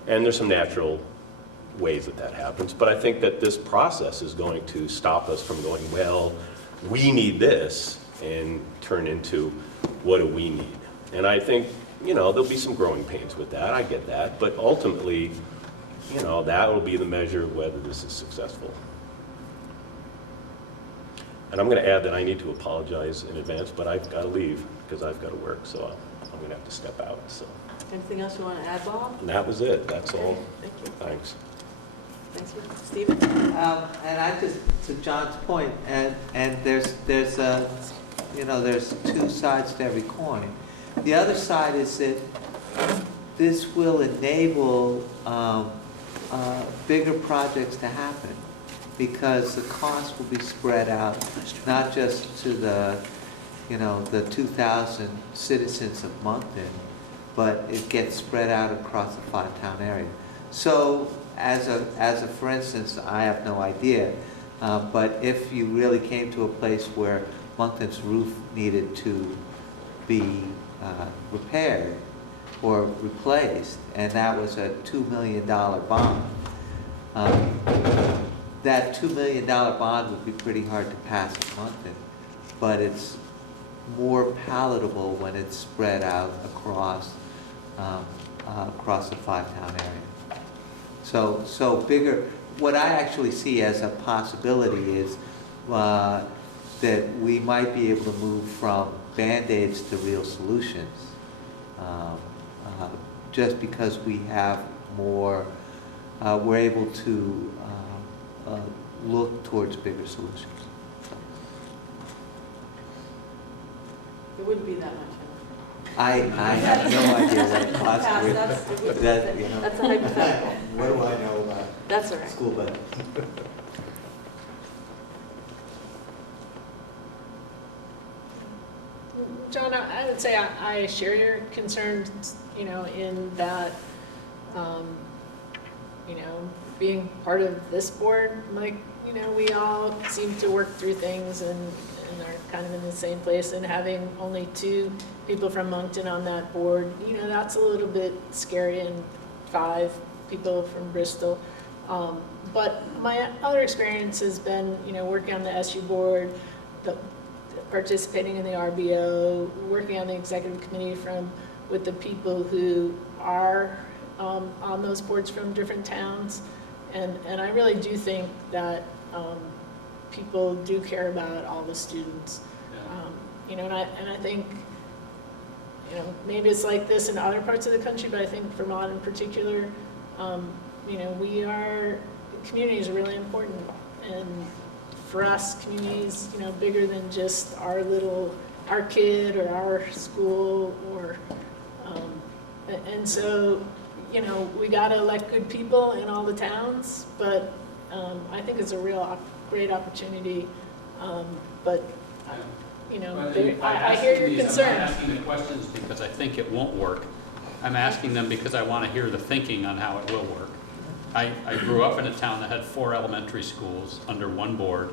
And there's some natural ways that happens, but I think that this process is going to stop us from going, well, we need this, and turn into, what do we need? And I think, you know, there'll be some growing pains with that, I get that, but ultimately, you know, that will be the measure of whether this is successful. And I'm going to add that I need to apologize in advance, but I've got to leave because I've got to work, so I'm going to have to step out. So. Anything else you want to add, Bob? And that was it. That's all. Thank you. Thanks. Thanks, Stephen? And I just, to John's point, and there's you know, there's 2 sides to every coin. The other side is that this will enable bigger projects to happen, because the cost will be spread out, not just to the, you know, the 2,000 citizens of Monkton, but it gets spread out across the 5-town area. So as a for instance, I have no idea, but if you really came to a place where Monkton's roof needed to be repaired or replaced, and that was a $2 million bond, that $2 million bond would be pretty hard to pass in Monkton, but it's more palatable when it's spread out across the 5-town area. So bigger, what I actually see as a possibility is that we might be able to move from Band-Aids to real solutions, just because we have more, we're able to look towards bigger solutions. It wouldn't be that much. I have no idea what it costs. That's a hypothetical. What do I know about That's all right. school budget? John, I would say I share your concerns, in that, being part of this board, we all seem to work through things and are kind of in the same place, and having only 2 people from Monkton on that board, that's a little bit scary, and 5 people from Bristol. But my other experience has been, working on the SU board, participating in the RBO, working on the executive committee with the people who are on those boards from different towns. And I really do think that people do care about all the students. And I think, maybe it's like this in other parts of the country, but I think Vermont in particular, community is really important. And for us, community is, bigger than just our kid or our school, and so, we got to elect good people in all the towns, but I think it's a real great opportunity. But, I hear your concerns. I'm not asking the questions because I think it won't work. I'm asking them because I want to hear the thinking on how it will work. I grew up in a town that had 4 elementary schools under one board,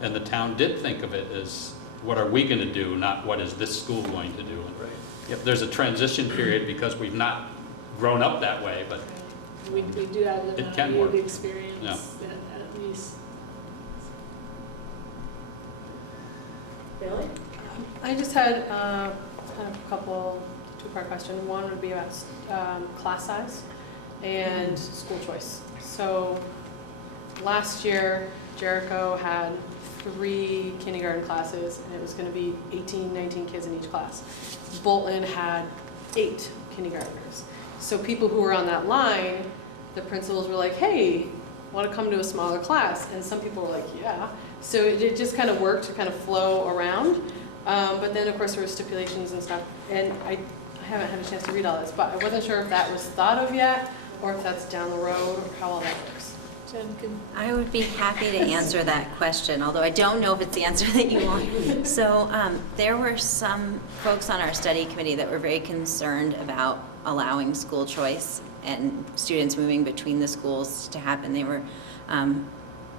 and the town did think of it as, what are we going to do, not what is this school going to do. Right. Yep, there's a transition period because we've not grown up that way, but We do have It can work. the experience, Yeah. at least. Really? I just had a couple, 2-part question. One would be about class size and school choice. So last year, Jericho had 3 kindergarten classes, and it was going to be 18, 19 kids in each class. Bolton had 8 kindergartners. So people who were on that line, the principals were like, hey, want to come to a smaller class? And some people were like, yeah. So it just kind of worked to kind of flow around. But then, of course, there were stipulations and stuff. And I haven't had a chance to read all this, but I wasn't sure if that was thought of yet, or if that's down the road, or how all that works. Jen, I would be happy to answer that question, although I don't know if it's the answer that you want. So there were some folks on our study committee that were very concerned about allowing school choice and students moving between the schools to happen. They were,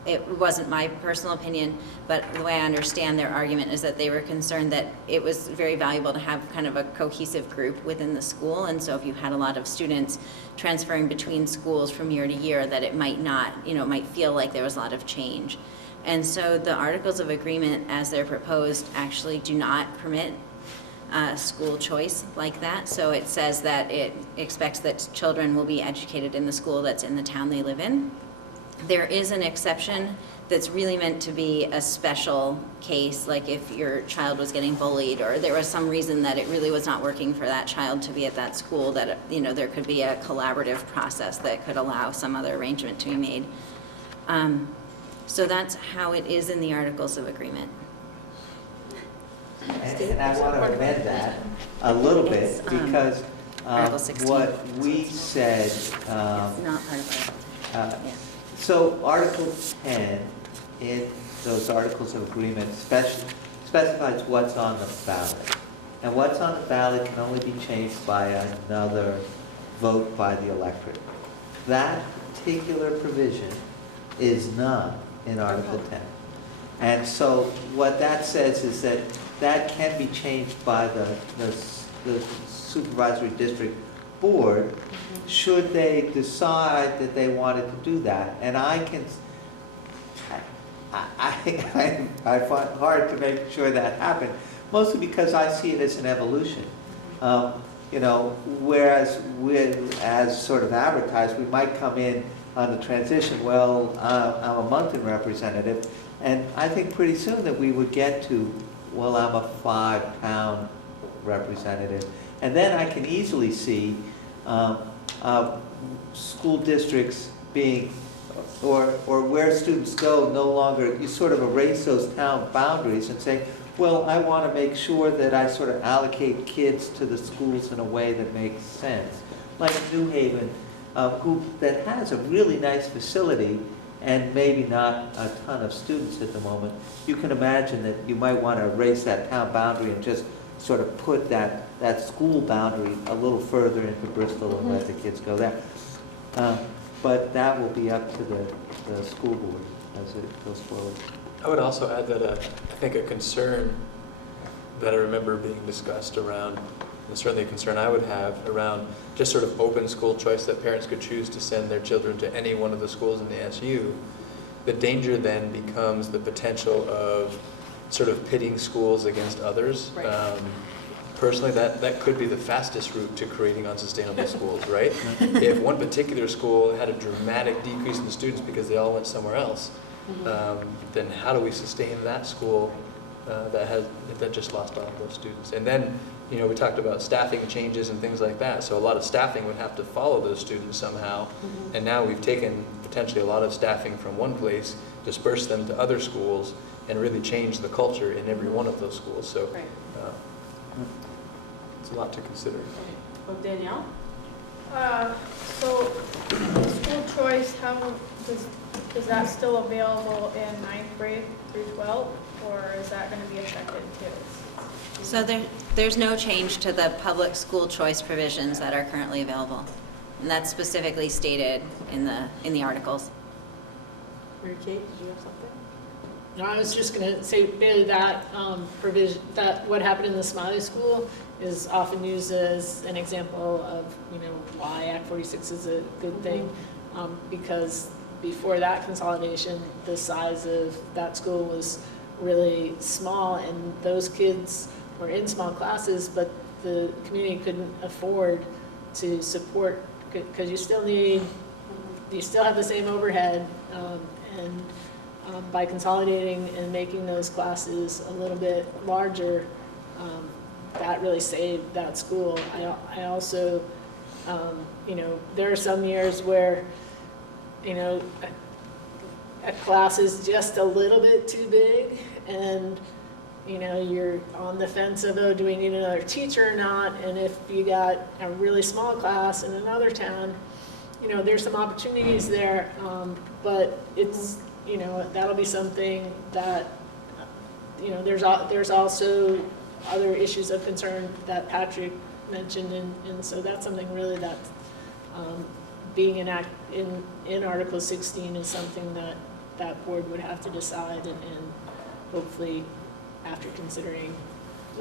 it wasn't my personal opinion, but the way I understand their argument is that they were concerned that it was very valuable to have kind of a cohesive group within the school, and so if you had a lot of students transferring between schools from year to year, that it might not, it might feel like there was a lot of change. And so the Articles of Agreement, as they're proposed, actually do not permit school choice like that. So it says that it expects that children will be educated in the school that's in the town they live in. There is an exception that's really meant to be a special case, like if your child was getting bullied or there was some reason that it really was not working for that child to be at that school, that there could be a collaborative process that could allow some other arrangement to be made. So that's how it is in the Articles of Agreement. And I want to amend that a little bit, It's, because Article 16. what we said, It's not part of Article 10. Yeah. so Article 10 in those Articles of Agreement specifies what's on the ballot. And what's on the ballot can only be changed by another vote by the electorate. That particular provision is not in Article 10. And so what that says is that that can be changed by the supervisory district board should they decide that they wanted to do that. And I find it hard to make sure that happen, mostly because I see it as an evolution. you know, whereas as sort of advertised, we might come in on the transition, well, I'm a Monkton representative, and I think pretty soon that we would get to, well, I'm a 5-town representative. And then I can easily see school districts being, or where students go, no longer, you sort of erase those town boundaries and say, well, I want to make sure that I sort of allocate kids to the schools in a way that makes sense. Like New Haven, that has a really nice facility and maybe not a ton of students at the moment. You can imagine that you might want to erase that town boundary and just sort of put that school boundary a little further into Bristol and let the kids go there. But that will be up to the school board as it goes forward. I would also add that I think a concern that I remember being discussed around, and certainly a concern I would have around just sort of open school choice, that parents could choose to send their children to any one of the schools in the SU. The danger then becomes the potential of sort of pitting schools against others. Right. Personally, that could be the fastest route to creating unsustainable schools, right? If one particular school had a dramatic decrease in the students because they all went somewhere else, then how do we sustain that school that just lost all of those students? And then, you know, we talked about staffing changes and things like that. So a lot of staffing would have to follow those students somehow. And now we've taken potentially a lot of staffing from one place, dispersed them to other schools, and really changed the culture in every one of those schools. So Right. it's a lot to consider. Oh, Danielle? So school choice, how is that still available in 9th grade through 12th, or is that going to be affected too? So there's no change to the public school choice provisions that are currently available. And that's specifically stated in the articles. Mary Kate, did you have something? No, I was just going to say, Bailey, that provision, that what happened in the Smiley School is often used as an example of, you know, why Act 46 is a good thing, because before that consolidation, the size of that school was really small, and those kids were in small classes, but the community couldn't afford to support, because you still have the same overhead, and by consolidating and making those classes a little bit larger, that really saved that school. I also, you know, there are some years where, you know, a class is just a little bit too big, and, you know, you're on the fence of, oh, do we need another teacher or not? And if you got a really small class in another town, you know, there's some opportunities there, but it's, you know, that'll be something that, you know, there's also other issues of concern that Patrick mentioned, and so that's something really that being in Article 16 is something that board would have to decide, and hopefully after considering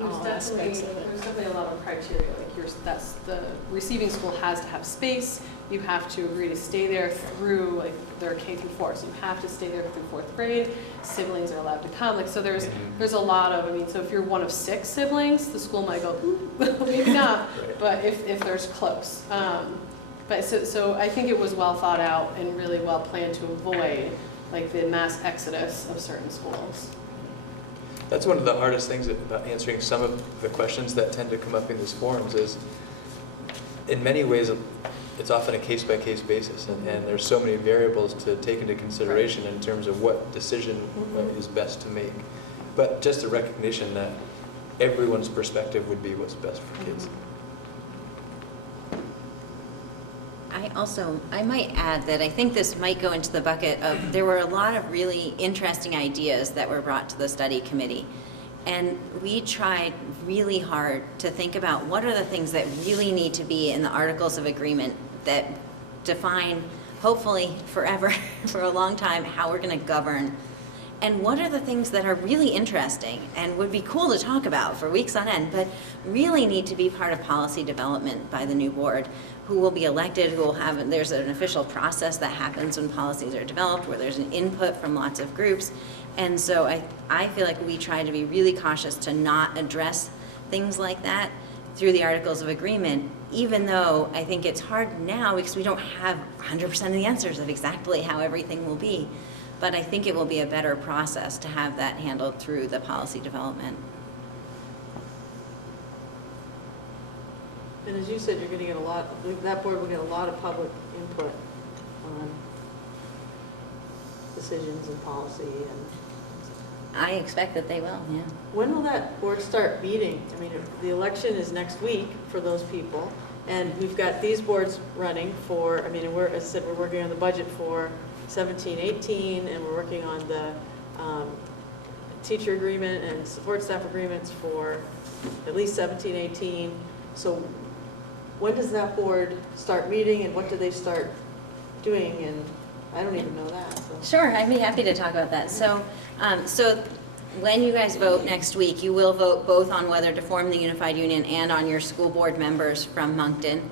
all aspects of it. There's definitely a lot of criteria, like that's the receiving school has to have space, you have to agree to stay there through, like, their K through 4, so you have to stay there through 4th grade, siblings are allowed to come, like, so there's a lot of, I mean, so if you're one of 6 siblings, the school might go, maybe not, but if there's close. But so I think it was well thought out and really well planned to avoid, like, the mass exodus of certain schools. That's one of the hardest things about answering some of the questions that tend to come up in these forums is, in many ways, it's often a case-by-case basis, and there's so many variables to take into consideration in terms of what decision is best to make. But just a recognition that everyone's perspective would be what's best for kids. I might add that I think this might go into the bucket of, there were a lot of really interesting ideas that were brought to the study committee. And we tried really hard to think about what are the things that really need to be in the Articles of Agreement that define, hopefully forever, for a long time, how we're going to govern. And what are the things that are really interesting and would be cool to talk about for weeks on end, but really need to be part of policy development by the new board, who will be elected, who will have, there's an official process that happens when policies are developed, where there's an input from lots of groups. And so I feel like we try to be really cautious to not address things like that through the Articles of Agreement, even though I think it's hard now because we don't have 100% of the answers of exactly how everything will be. But I think it will be a better process to have that handled through the policy development. And as you said, you're going to get a lot, that board will get a lot of public input on decisions and policy. And I expect that they will, yeah. when will that board start meeting? I mean, the election is next week for those people, and we've got these boards running for, I mean, and we're, as I said, we're working on the budget for 17-18, and we're working on the teacher agreement and support staff agreements for at least 17-18. So when does that board start meeting, and what do they start doing? And I don't even know that. So. Sure, I'd be happy to talk about that. So, so when you guys vote next week, you will vote both on whether to form the Unified Union and on your school board members from Monkton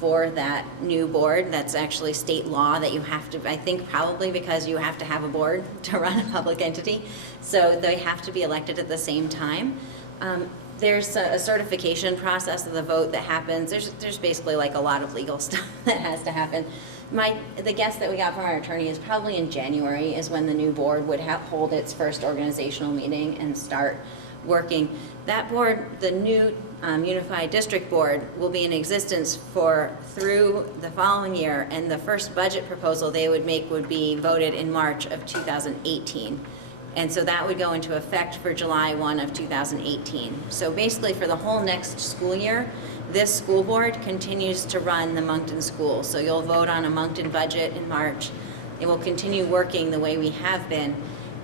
for that new board. That's actually state law that you have to, I think probably because you have to have a board to run a public entity. So they have to be elected at the same time. There's a certification process of the vote that happens. There's basically like a lot of legal stuff that has to happen. The guess that we got from our attorney is probably in January is when the new board would hold its first organizational meeting and start working. That board, the new Unified District Board, will be in existence through the following year, and the first budget proposal they would make would be voted in March of 2018. And so that would go into effect for July 1 of 2018. So basically for the whole next school year, this school board continues to run the Monkton schools. So you'll vote on a Monkton budget in March. It will continue working the way we have been.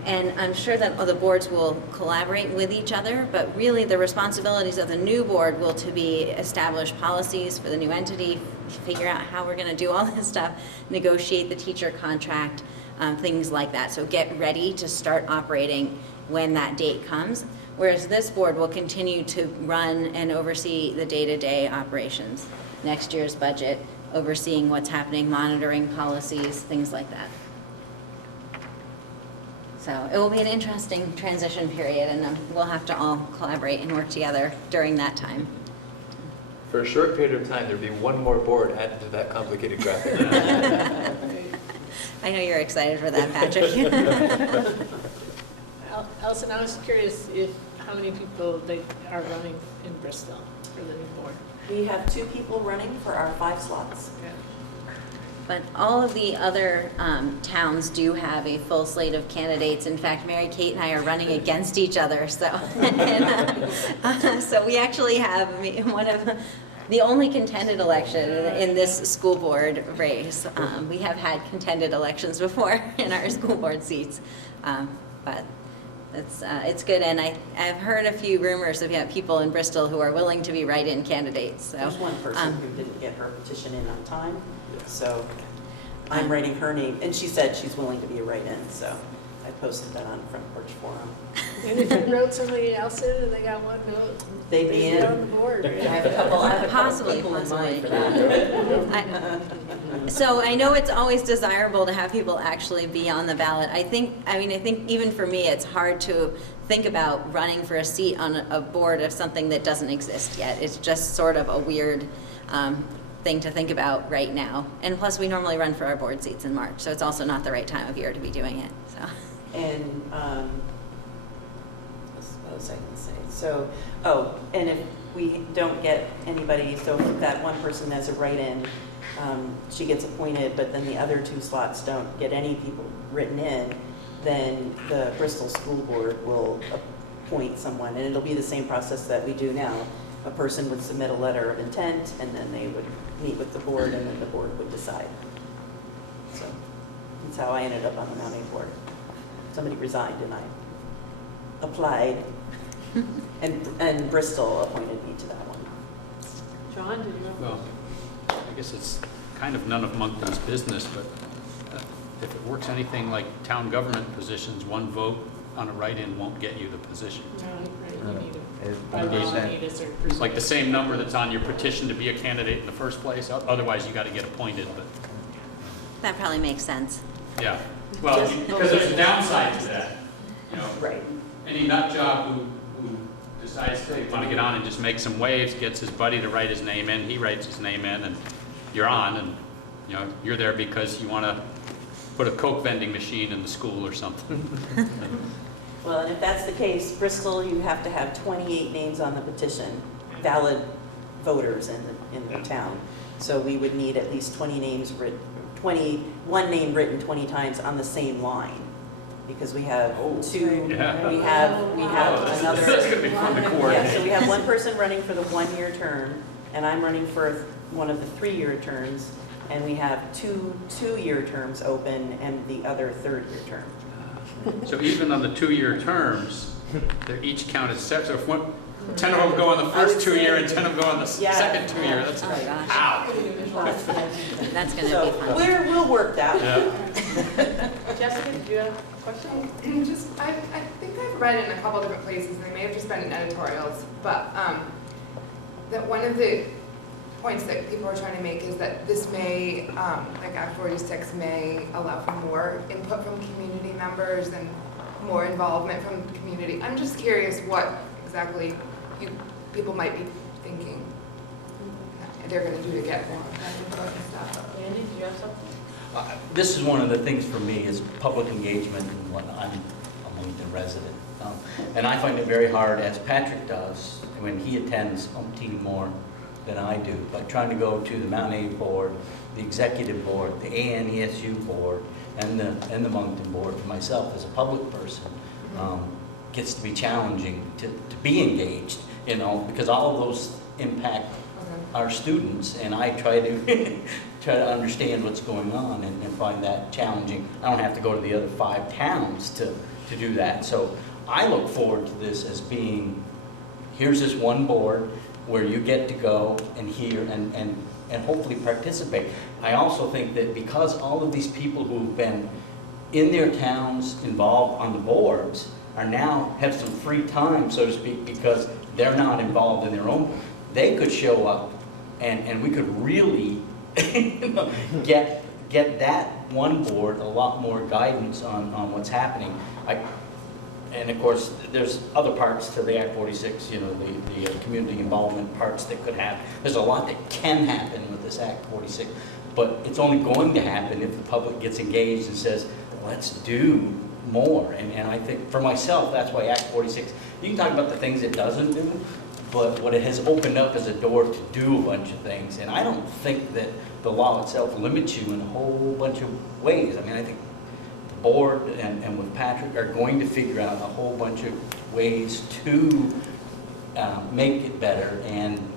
And I'm sure that other boards will collaborate with each other, but really the responsibilities of the new board will to be establish policies for the new entity, figure out how we're going to do all this stuff, negotiate the teacher contract, things like that. So get ready to start operating when that date comes. Whereas this board will continue to run and oversee the day-to-day operations, next year's budget, overseeing what's happening, monitoring policies, things like that. So it will be an interesting transition period, and we'll have to all collaborate and work together during that time. For a short period of time, there'd be one more board added to that complicated graphic. I know you're excited for that, Patrick. Allison, I was curious how many people they are running in Bristol for the new board. We have 2 people running for our 5 slots. Yeah. But all of the other towns do have a full slate of candidates. In fact, Mary Kate and I are running against each other. So, so we actually have one of the only contended election in this school board race. We have had contended elections before in our school board seats, but it's good. And I've heard a few rumors of people in Bristol who are willing to be write-in candidates. So There's one person who didn't get her petition in on time, so I'm writing her name, and she said she's willing to be a write-in, so I posted that on Front Porch Forum. And if you wrote somebody else in and they got one note, They'd be in. on the board. I have a couple Possibly, people in possibly. mind for that. So I know it's always desirable to have people actually be on the ballot. I think even for me, it's hard to think about running for a seat on a board of something that doesn't exist yet. It's just sort of a weird thing to think about right now. And plus, we normally run for our board seats in March, so it's also not the right time of year to be doing it. So. And, what was I going to say? So, and if we don't get anybody, so if that one person has a write-in, she gets appointed, but then the other 2 slots don't get any people written in, then the Bristol School Board will appoint someone, and it'll be the same process that we do now. A person would submit a letter of intent, and then they would meet with the board, and then the board would decide. So that's how I ended up on the Mount A board. Somebody resigned, and I applied, and Bristol appointed me to that one. John, did you have? Well, I guess it's kind of none of Monkton's business, but if it works anything like town government positions, one vote on a write-in won't get you the position. No, right, you need By law, you need a certain percentage. Like the same number that's on your petition to be a candidate in the first place, otherwise you got to get appointed, but, That probably makes sense. yeah. Well, because there's a downside to that, you know. Right. Any nut job who decides they want to get on and just make some waves, gets his buddy to write his name in, he writes his name in, and you're on, and, you know, you're there because you want to put a Coke vending machine in the school or something. Well, and if that's the case, Bristol, you have to have 28 names on the petition, valid voters in the town. So we would need at least 20 names written, 21 name written 20 times on the same line. Because we have two, Yeah. we have That's another. going to be fun to Yeah, coordinate. so we have one person running for the 1-year term, and I'm running for one of the 3-year terms, and we have 2 2-year terms open and the other 3rd-year term. So even on the 2-year terms, they're each counted separate. So if 10 of them go on the first 2-year and 10 of them go on the Yeah. second 2-year, that's, Oh, gosh. ow. That's gonna So be fun. we'll work that. Yeah. Jessica, did you have a question? I think I've read it in a couple different places, and they may have just been in editorials, but that one of the points that people are trying to make is that this may, like Act 46 may allow for more input from community members and more involvement from the community. I'm just curious what exactly people might be thinking they're going to do to get more input and stuff. Andy, did you have something? This is one of the things for me is public engagement and what I'm a Monkton resident. And I find it very hard, as Patrick does, when he attends umpteen more than I do, but trying to go to the Mount A board, the executive board, the ANESU board, and the Monkton board for myself as a public person, gets to be challenging to be engaged, you know, because all of those impact our students, and I try to understand what's going on and find that challenging. I don't have to go to the other 5 towns to do that. So I look forward to this as being, here's this one board where you get to go and hear and hopefully participate. I also think that because all of these people who've been in their towns involved on the boards are now have some free time, so to speak, because they're not involved in their own, they could show up and we could really get that one board a lot more guidance on what's happening. And of course, there's other parts to the Act 46, you know, the community involvement parts that could happen. There's a lot that can happen with this Act 46, but it's only going to happen if the public gets engaged and says, let's do more. And I think for myself, that's why Act 46, you can talk about the things it doesn't do, but what it has opened up is a door to do a bunch of things. And I don't think that the law itself limits you in a whole bunch of ways. I mean, I think the board and with Patrick are going to figure out a whole bunch of ways to make it better.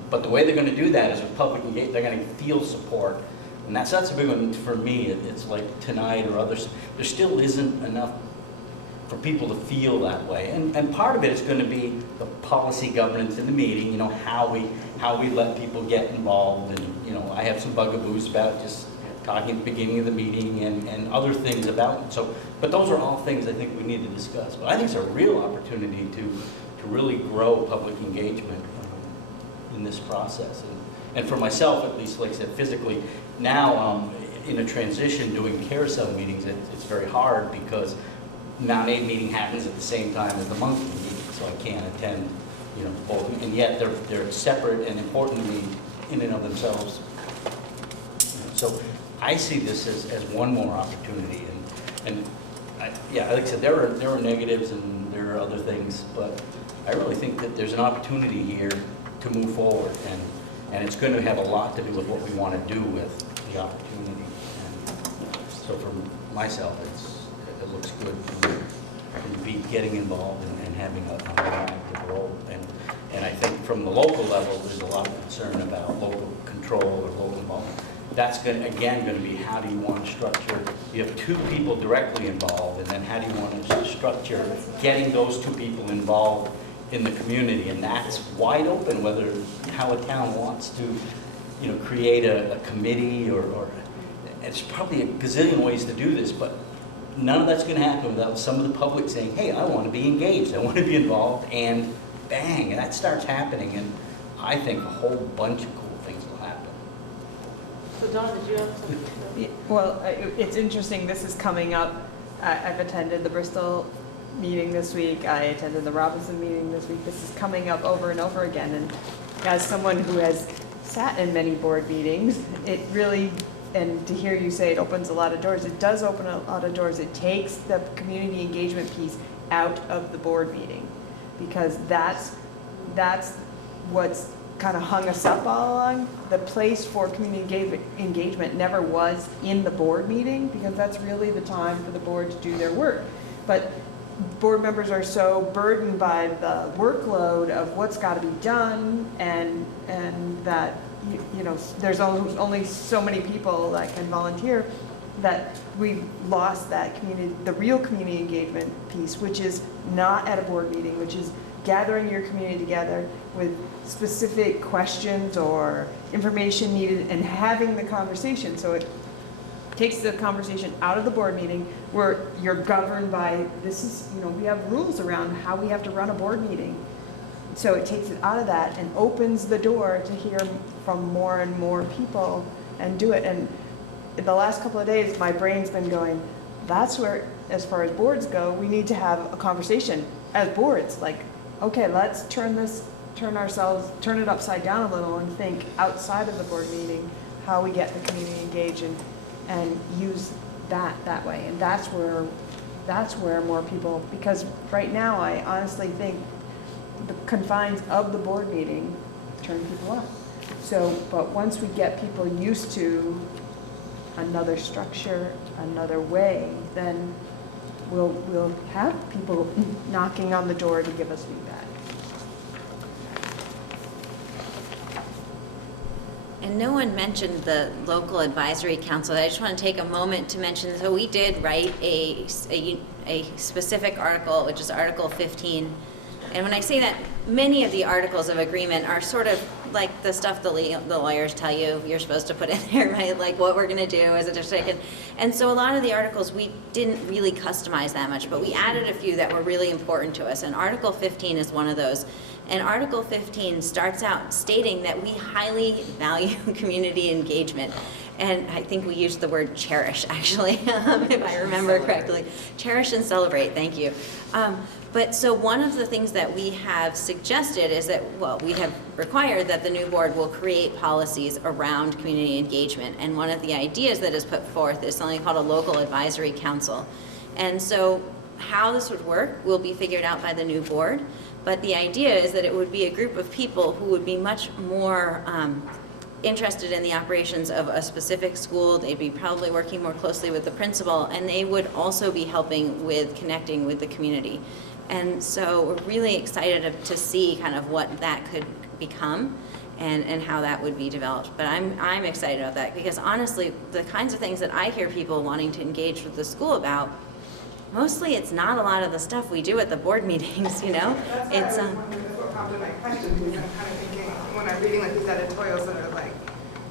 But the way they're going to do that is with public engagement. They're going to feel support. And that's a big one for me. It's like tonight or others. There still isn't enough for people to feel that way. And part of it is going to be the policy governance in the meeting, you know, how we let people get involved. And, you know, I have some bugaboos about just talking at the beginning of the meeting and other things about it. So, but those are all things I think we need to discuss. But I think it's a real opportunity to really grow public engagement in this process. And for myself, at least, like I said, physically, now in a transition doing carousel meetings, it's very hard because Mount A meeting happens at the same time as the Monkton meeting, so I can't attend, you know, both. And yet they're separate and important to me in and of themselves. So I see this as one more opportunity. Yeah, like I said, there are negatives and there are other things, but I really think that there's an opportunity here to move forward, and it's going to have a lot to do with what we want to do with the opportunity. And so for myself, it looks good to be getting involved and having a more active role. And I think from the local level, there's a lot of concern about local control or local involvement. That's going to be how do you want to structure? You have 2 people directly involved, and then how do you want to structure getting those 2 people involved in the community? And that's wide open, whether how a town wants to, you know, create a committee or it's probably a gazillion ways to do this, but none of that's going to happen without some of the public saying, hey, I want to be engaged, I want to be involved, and bang, and that starts happening, and I think a whole bunch of cool things will happen. So Dawn, did you have something? Yeah, well, it's interesting, this is coming up. I've attended the Bristol meeting this week. I attended the Robinson meeting this week. This is coming up over and over again. And as someone who has sat in many board meetings, it really, and to hear you say it opens a lot of doors, it does open a lot of doors. It takes the community engagement piece out of the board meeting, because that's what's kind of hung us up all along. The place for community engagement never was in the board meeting, because that's really the time for the board to do their work. But board members are so burdened by the workload of what's got to be done, and that you know, there's only so many people that can volunteer, that we've lost that community, the real community engagement piece, which is not at a board meeting, which is gathering your community together with specific questions or information needed and having the conversation. So it takes the conversation out of the board meeting where you're governed by, this is, you know, we have rules around how we have to run a board meeting. So it takes it out of that and opens the door to hear from more and more people and do it. And in the last couple of days, my brain's been going, that's where, as far as boards go, we need to have a conversation as boards. Like, okay, let's turn it upside down a little and think outside of the board meeting how we get the community engaged and use that way. And that's where more people, because right now I honestly think the confines of the board meeting turn people off. So, but once we get people used to another structure, another way, then we'll have people knocking on the door to give us feedback. And no one mentioned the local advisory council. I just want to take a moment to mention, so we did write a specific article, which is Article 15. And when I say that, many of the articles of agreement are sort of like the stuff the lawyers tell you you're supposed to put in there, right? Like what we're going to do as a district. And so a lot of the articles, we didn't really customize that much, but we added a few that were really important to us. And Article 15 is one of those. And Article 15 starts out stating that we highly value community engagement. And I think we used the word cherish, actually, if I remember correctly. Cherish and celebrate, thank you. But so one of the things that we have suggested is that, well, we have required that the new board will create policies around community engagement. And one of the ideas that is put forth is something called a local advisory council. And so how this would work will be figured out by the new board. But the idea is that it would be a group of people who would be much more interested in the operations of a specific school. They'd be probably working more closely with the principal, and they would also be helping with connecting with the community. And so we're really excited to see kind of what that could become and how that would be developed. But I'm excited about that, because honestly, the kinds of things that I hear people wanting to engage with the school about, mostly it's not a lot of the stuff we do at the board meetings, you know? That's what prompted my question, because I'm kind of thinking, when I'm reading like these editorials that are like,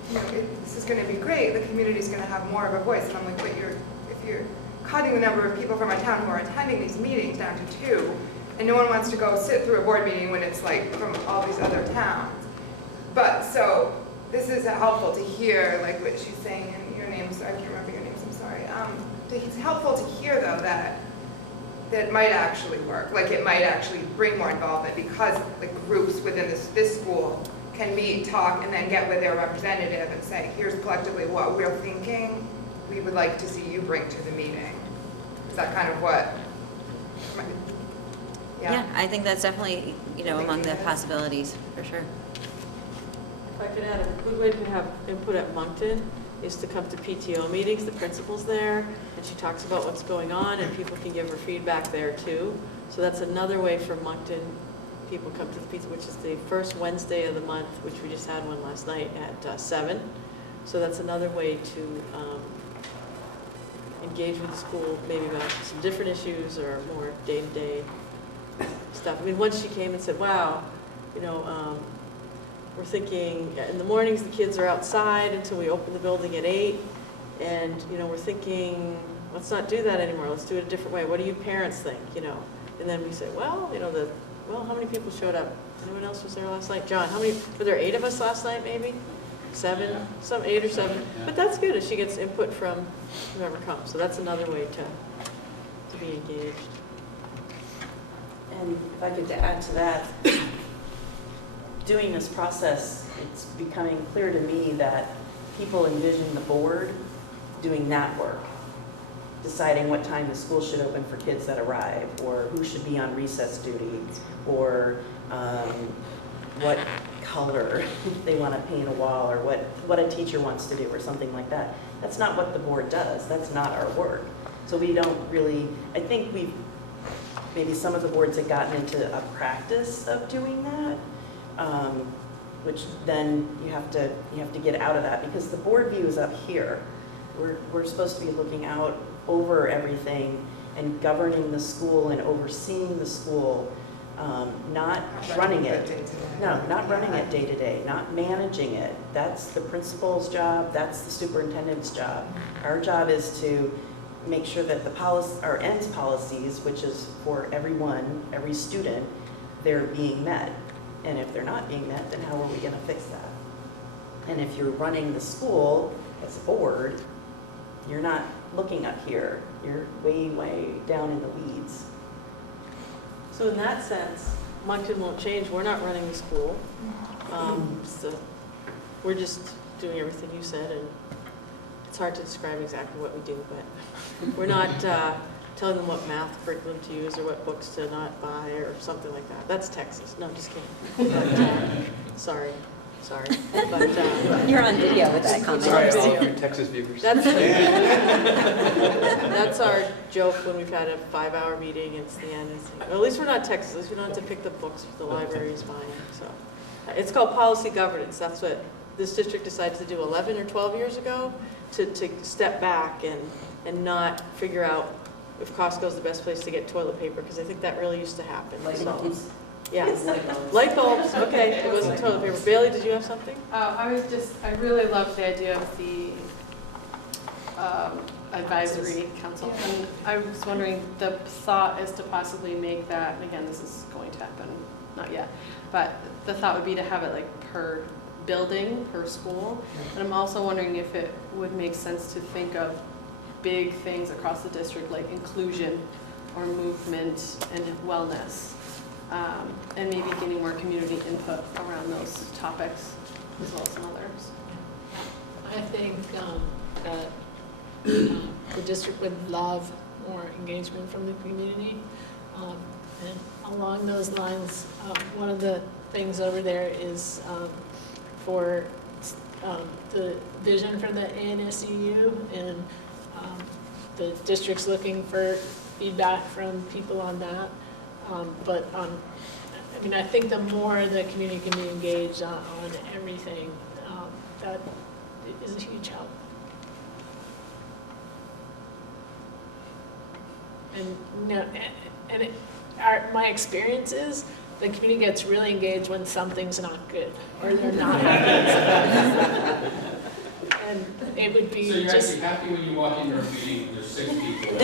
you know, this is going to be great, the community's going to have more of a voice. And I'm like, but if you're cutting the number of people from our town who are attending these meetings down to 2, and no one wants to go sit through a board meeting when it's like from all these other towns. But so this is helpful to hear, like what she's saying, and your names, I can't remember your names, I'm sorry. It's helpful to hear though that might actually work. Like it might actually bring more involvement, because like groups within this school can meet, talk, and then get with their representative and say, here's collectively what we're thinking we would like to see you bring to the meeting. Is that kind of what? Yeah, I think that's definitely, you know, among the possibilities, for sure. If I could add, a good way to have input at Monkton is to come to PTO meetings. The principal's there, and she talks about what's going on, and people can give her feedback there too. So that's another way for Monkton people come to the PTO, which is the first Wednesday of the month, which we just had one last night at 7. So that's another way to engage with the school, maybe about some different issues or more day-to-day stuff. I mean, once she came and said, wow, you know, we're thinking in the mornings the kids are outside until we open the building at 8, and you know, we're thinking, let's not do that anymore, let's do it a different way. What do you parents think, you know? And then we say, well, you know, how many people showed up? Anyone else was there last night? John, were there 8 of us last night maybe? 7? Yeah. Some 8 or 7. Yeah. But that's good if she gets input from whoever comes. So that's another way to be engaged. And if I could add to that, doing this process, it's becoming clear to me that people envision the board doing that work, deciding what time the school should open for kids that arrive, or who should be on recess duty, or what color they want to paint a wall, or what a teacher wants to do, or something like that. That's not what the board does. That's not our work. So we don't really, I think maybe some of the boards have gotten into a practice of doing that, which then you have to get out of that, because the board view is up here. We're supposed to be looking out over everything and governing the school and overseeing the school, not running it. No, not running it day to day, not managing it. That's the principal's job, that's the superintendent's job. Our job is to make sure that our ends policies, which is for everyone, every student, they're being met. And if they're not being met, then how are we going to fix that? And if you're running the school as a board, you're not looking up here. You're way, way down in the weeds. So in that sense, Monkton won't change. We're not running the school. So we're just doing everything you said, and it's hard to describe exactly what we do, but we're not telling them what math curriculum to use or what books to not buy or something like that. That's Texas. No, just kidding. But, sorry. But, You're on video with that comment. Sorry, all you Texas viewers. That's our joke when we've had a 5-hour meeting. It's the end. Well, at least we're not Texas. At least we don't have to pick the books the library is buying. So it's called policy governance. That's what this district decided to do 11 or 12 years ago, to step back and not figure out if Costco's the best place to get toilet paper, because I think that really used to happen. Light bulbs. Yeah, light bulbs, okay, it wasn't toilet paper. Bailey, did you have something? I really loved the idea of the advisory council. And I was wondering, the thought is to possibly make that, and again, this is going to happen, not yet, but the thought would be to have it like per building, per school. And I'm also wondering if it would make sense to think of big things across the district like inclusion or movement and wellness. And maybe getting more community input around those topics as well as some others. I think that the district would love more engagement from the community. And along those lines, one of the things over there is for the vision for the ANSEU, and the district's looking for feedback from people on that. I mean, I think the more the community can be engaged on everything, that is a huge help. And my experience is the community gets really engaged when something's not good or they're not happy. And it would be so you're just actually happy when you walk into a meeting, there's 6 people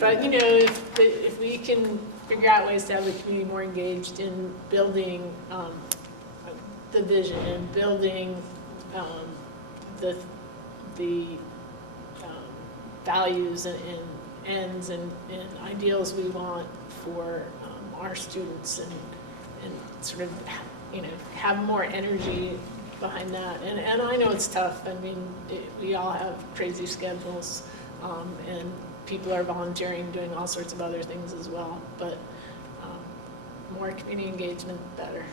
But if we can figure out ways to have the community more engaged in building the vision and building the values and ends and ideals we want for our students, and sort of have more energy behind that. And I know it's tough. I mean, we all have crazy schedules, and people are volunteering, doing all sorts of other things as well. But more community engagement, better.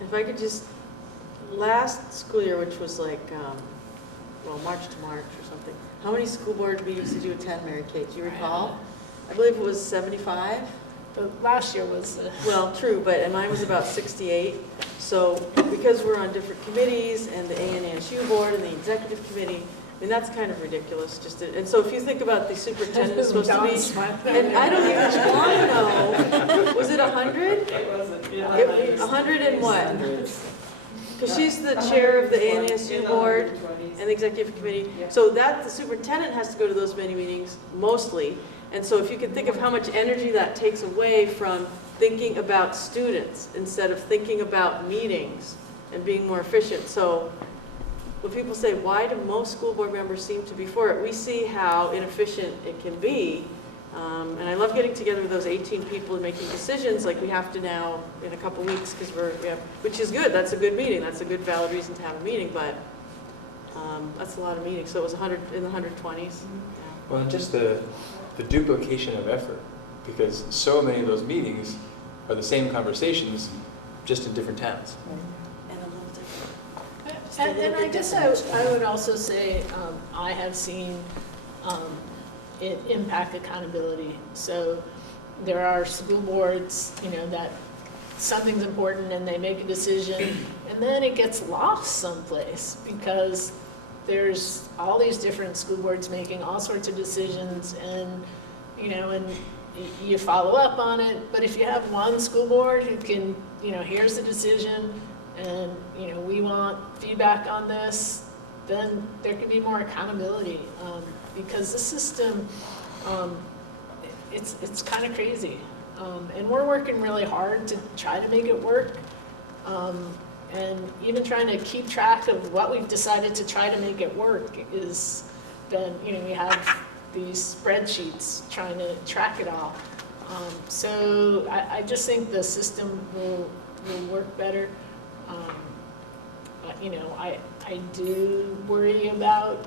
If I could just, last school year, which was like, March to March or something, how many school board meetings did you attend, Mary Kate? Do you recall? I believe it was 75. But last year was... Well, true, but mine was about 68. So because we're on different committees and the ANSU board and the executive committee, I mean, that's kind of ridiculous. And so if you think about the superintendent is supposed to be, and I don't even want to know, was it 100? It wasn't. 100 and what? Because she's the chair of the ANSU board and the executive committee. So that the superintendent has to go to those many meetings, mostly. And so if you can think of how much energy that takes away from thinking about students instead of thinking about meetings and being more efficient. So when people say, why do most school board members seem to be for it? We see how inefficient it can be. And I love getting together with those 18 people and making decisions like we have to now in a couple weeks because which is good. That's a good meeting. That's a good valid reason to have a meeting, but that's a lot of meetings. So it was 100 in the 120s. Well, and just the duplication of effort, because so many of those meetings are the same conversations, just in different towns. And a little different. And I guess I would also say, I have seen it impact accountability. So there are school boards, that something's important and they make a decision, and then it gets lost someplace because there's all these different school boards making all sorts of decisions, and and you follow up on it. But if you have one school board who can, here's the decision, and we want feedback on this, then there can be more accountability, because the system, it's kind of crazy, and we're working really hard to try to make it work. And even trying to keep track of what we've decided to try to make it work is then, we have these spreadsheets trying to track it all. So I just think the system will work better. But, I do worry about,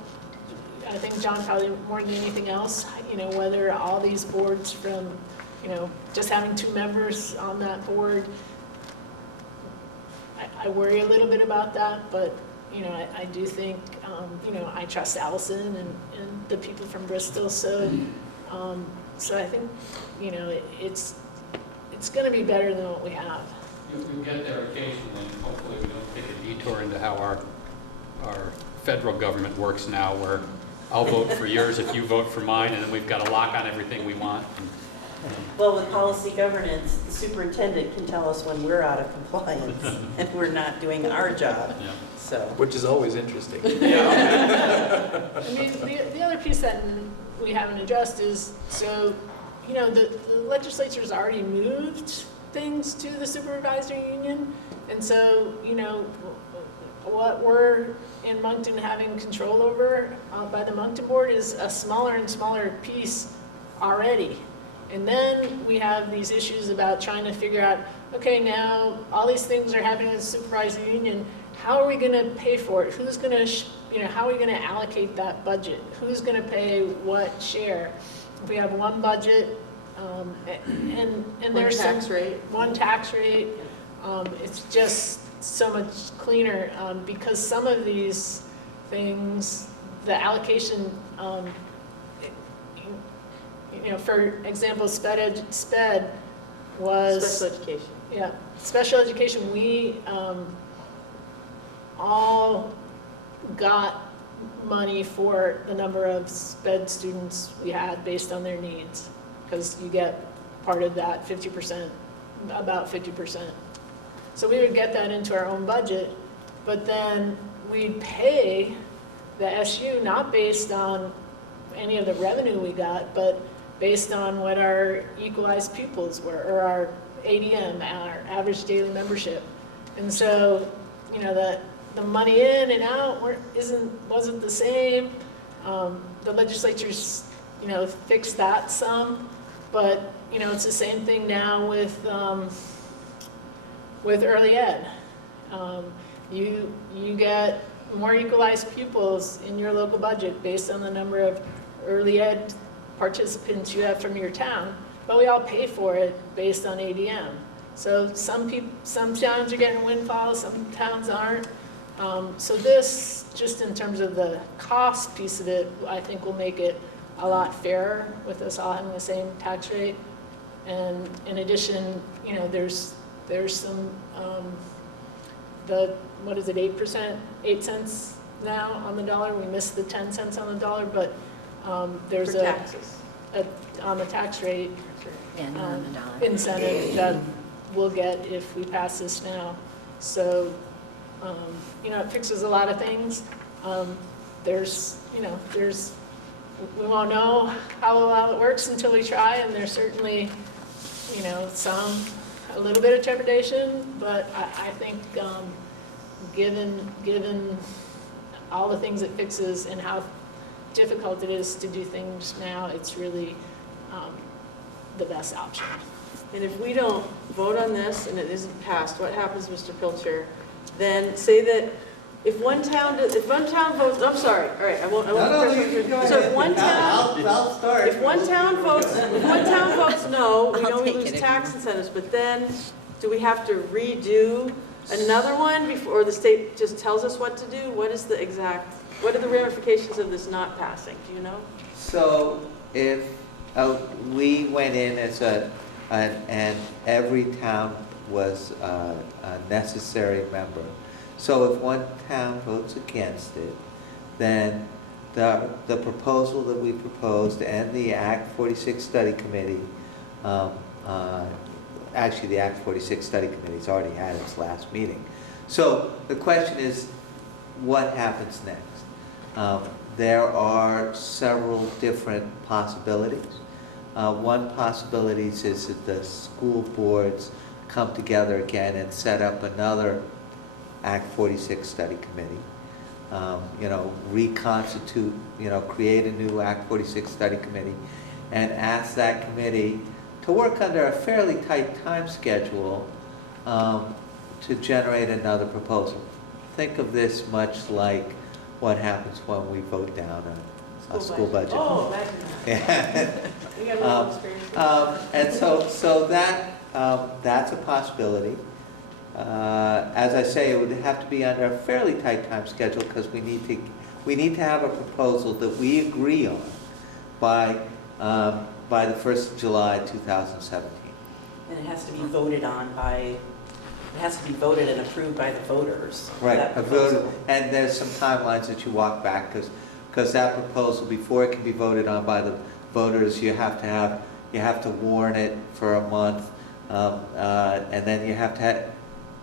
I think John probably more than anything else, whether all these boards from, just having 2 members on that board, I worry a little bit about that, but, I do think, I trust Allison and the people from Bristol, so I think, it's going to be better than what we have. You get there occasionally, and hopefully we don't take a detour into how our federal government works now, where I'll vote for yours if you vote for mine, and then we've got a lock on everything we want. Well, with policy governance, the superintendent can tell us when we're out of compliance and we're not doing our job. Yeah. So, Which is always interesting. I mean, the other piece that we haven't addressed is, so, the legislature's already moved things to the supervisory union, and so, what we're in Monkton having control over by the Monkton board is a smaller and smaller piece already. And then we have these issues about trying to figure out, okay, now all these things are happening in the supervisory union. How are we going to pay for it? Who's going to, how are we going to allocate that budget? Who's going to pay what share? If we have one budget, and there's one tax rate, it's just so much cleaner, because some of these things, the allocation, for example, SPED was Special education. Yeah, special education. We all got money for the number of SPED students we had based on their needs, because you get part of that 50%, about 50%. So we would get that into our own budget, but then we'd pay the SU not based on any of the revenue we got, but based on what our equalized pupils were, or our ADM, our average daily membership. And so, the money in and out wasn't the same. The legislature's, fixed that some, but, it's the same thing now with early ed. You get more equalized pupils in your local budget based on the number of early ed participants you have from your town, but we all pay for it based on ADM. So some towns are getting windfalls, some towns aren't. So this, just in terms of the cost piece of it, I think will make it a lot fairer with us all having the same tax rate. And in addition, there's some, what is it, 8%, 8 cents now on the dollar. We missed the 10 cents on the dollar, but there's on the tax rate incentive that we'll get if we pass this now. So, it fixes a lot of things. We won't know how well it works until we try, and there's certainly, a little bit of trepidation, but I think given all the things it fixes and how difficult it is to do things now, it's really the best option. And if we don't vote on this and it isn't passed, what happens, Mr. Pilcher? Then say that if one town votes, I'm sorry, all right, I won't. So if one town, I'll start. if one town votes no, we know we lose tax incentives, but then do we have to redo another one before, or the state just tells us what to do? What are the ramifications of this not passing? Do you know? So if we went in as and every town was a necessary member. So if one town votes against it, then the proposal that we proposed and the Act 46 Study Committee, actually the Act 46 Study Committee's already had its last meeting. So the question is, what happens next? There are several different possibilities. One possibility is that the school boards come together again and set up another Act 46 Study Committee. Reconstitute, create a new Act 46 Study Committee and ask that committee to work under a fairly tight time schedule to generate another proposal. Think of this much like what happens when we vote down a school budget. Oh, imagine that. You got a little experience. And so that's a possibility. As I say, it would have to be under a fairly tight time schedule because we need to have a proposal that we agree on by the 1st of July 2017. And it has to be voted on by, it has to be voted and approved by the voters. Right, that proposal. and there's some timelines that you walk back because that proposal, before it can be voted on by the voters, you have to warn it for a month, and then you have to have,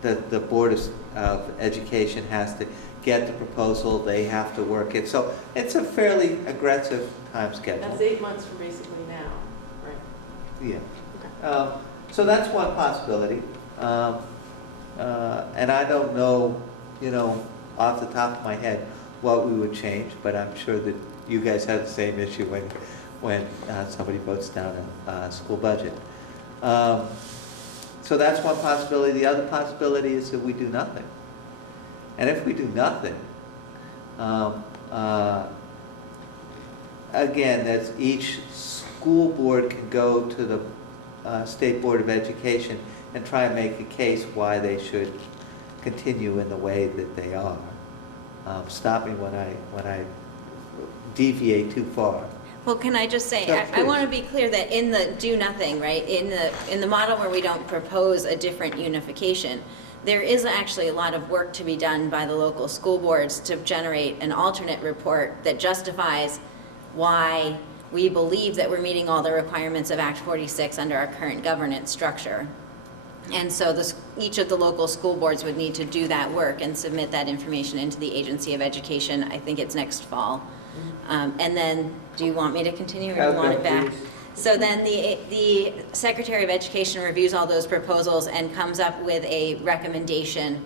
the Board of Education has to get the proposal, they have to work it. So it's a fairly aggressive time schedule. That's 8 months from basically now, right? Yeah. Okay. So that's one possibility. And I don't know, off the top of my head what we would change, but I'm sure that you guys have the same issue when somebody votes down a school budget. So that's one possibility. The other possibility is that we do nothing. And if we do nothing, again, that's each school board can go to the State Board of Education and try and make a case why they should continue in the way that they are. Stop me when I deviate too far. Well, can I just say, Yeah, I want to be clear that in the do nothing, right, in the model where we don't propose a different unification, there is actually a lot of work to be done by the local school boards to generate an alternate report that justifies why we believe that we're meeting all the requirements of Act 46 under our current governance structure. And so each of the local school boards would need to do that work and submit that information into the Agency of Education. I think it's next fall. And then, do you want me to continue or do you want it back? So then the Secretary of Education reviews all those proposals and comes up with a recommendation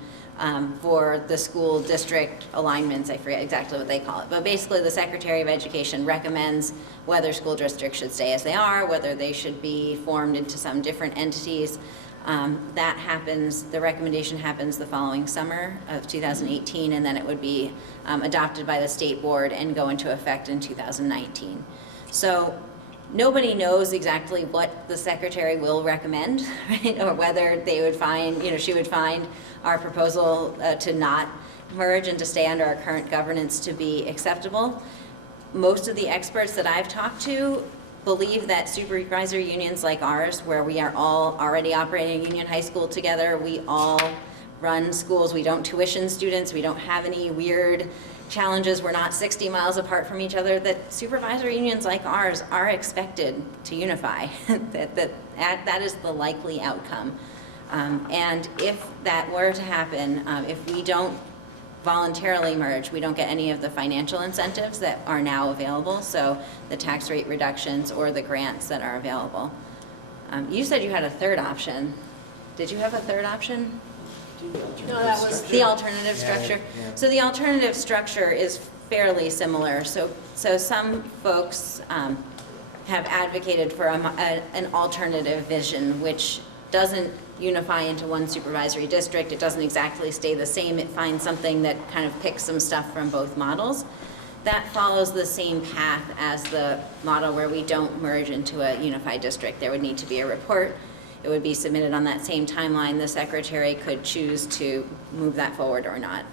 for the school district alignments. I forget exactly what they call it. But basically, the Secretary of Education recommends whether school districts should stay as they are, whether they should be formed into some different entities. That happens, the recommendation happens the following summer of 2018, and then it would be adopted by the state board and go into effect in 2019. So nobody knows exactly what the secretary will recommend, right? Or whether they would find, she would find our proposal to not merge and to stay under our current governance to be acceptable. Most of the experts that I've talked to believe that supervisory unions like ours, where we are all already operating a union high school together, we all run schools, we don't tuition students, we don't have any weird challenges, we're not 60 miles apart from each other, that supervisory unions like ours are expected to unify. that is the likely outcome. And if that were to happen, if we don't voluntarily merge, we don't get any of the financial incentives that are now available, so the tax rate reductions or the grants that are available. You said you had a third option. Did you have a third option? No, that was The alternative structure. Yeah. So the alternative structure is fairly similar. So some folks have advocated for an alternative vision, which doesn't unify into one supervisory district. It doesn't exactly stay the same. It finds something that kind of picks some stuff from both models. That follows the same path as the model where we don't merge into a unified district. There would need to be a report. It would be submitted on that same timeline. The secretary could choose to move that forward or not.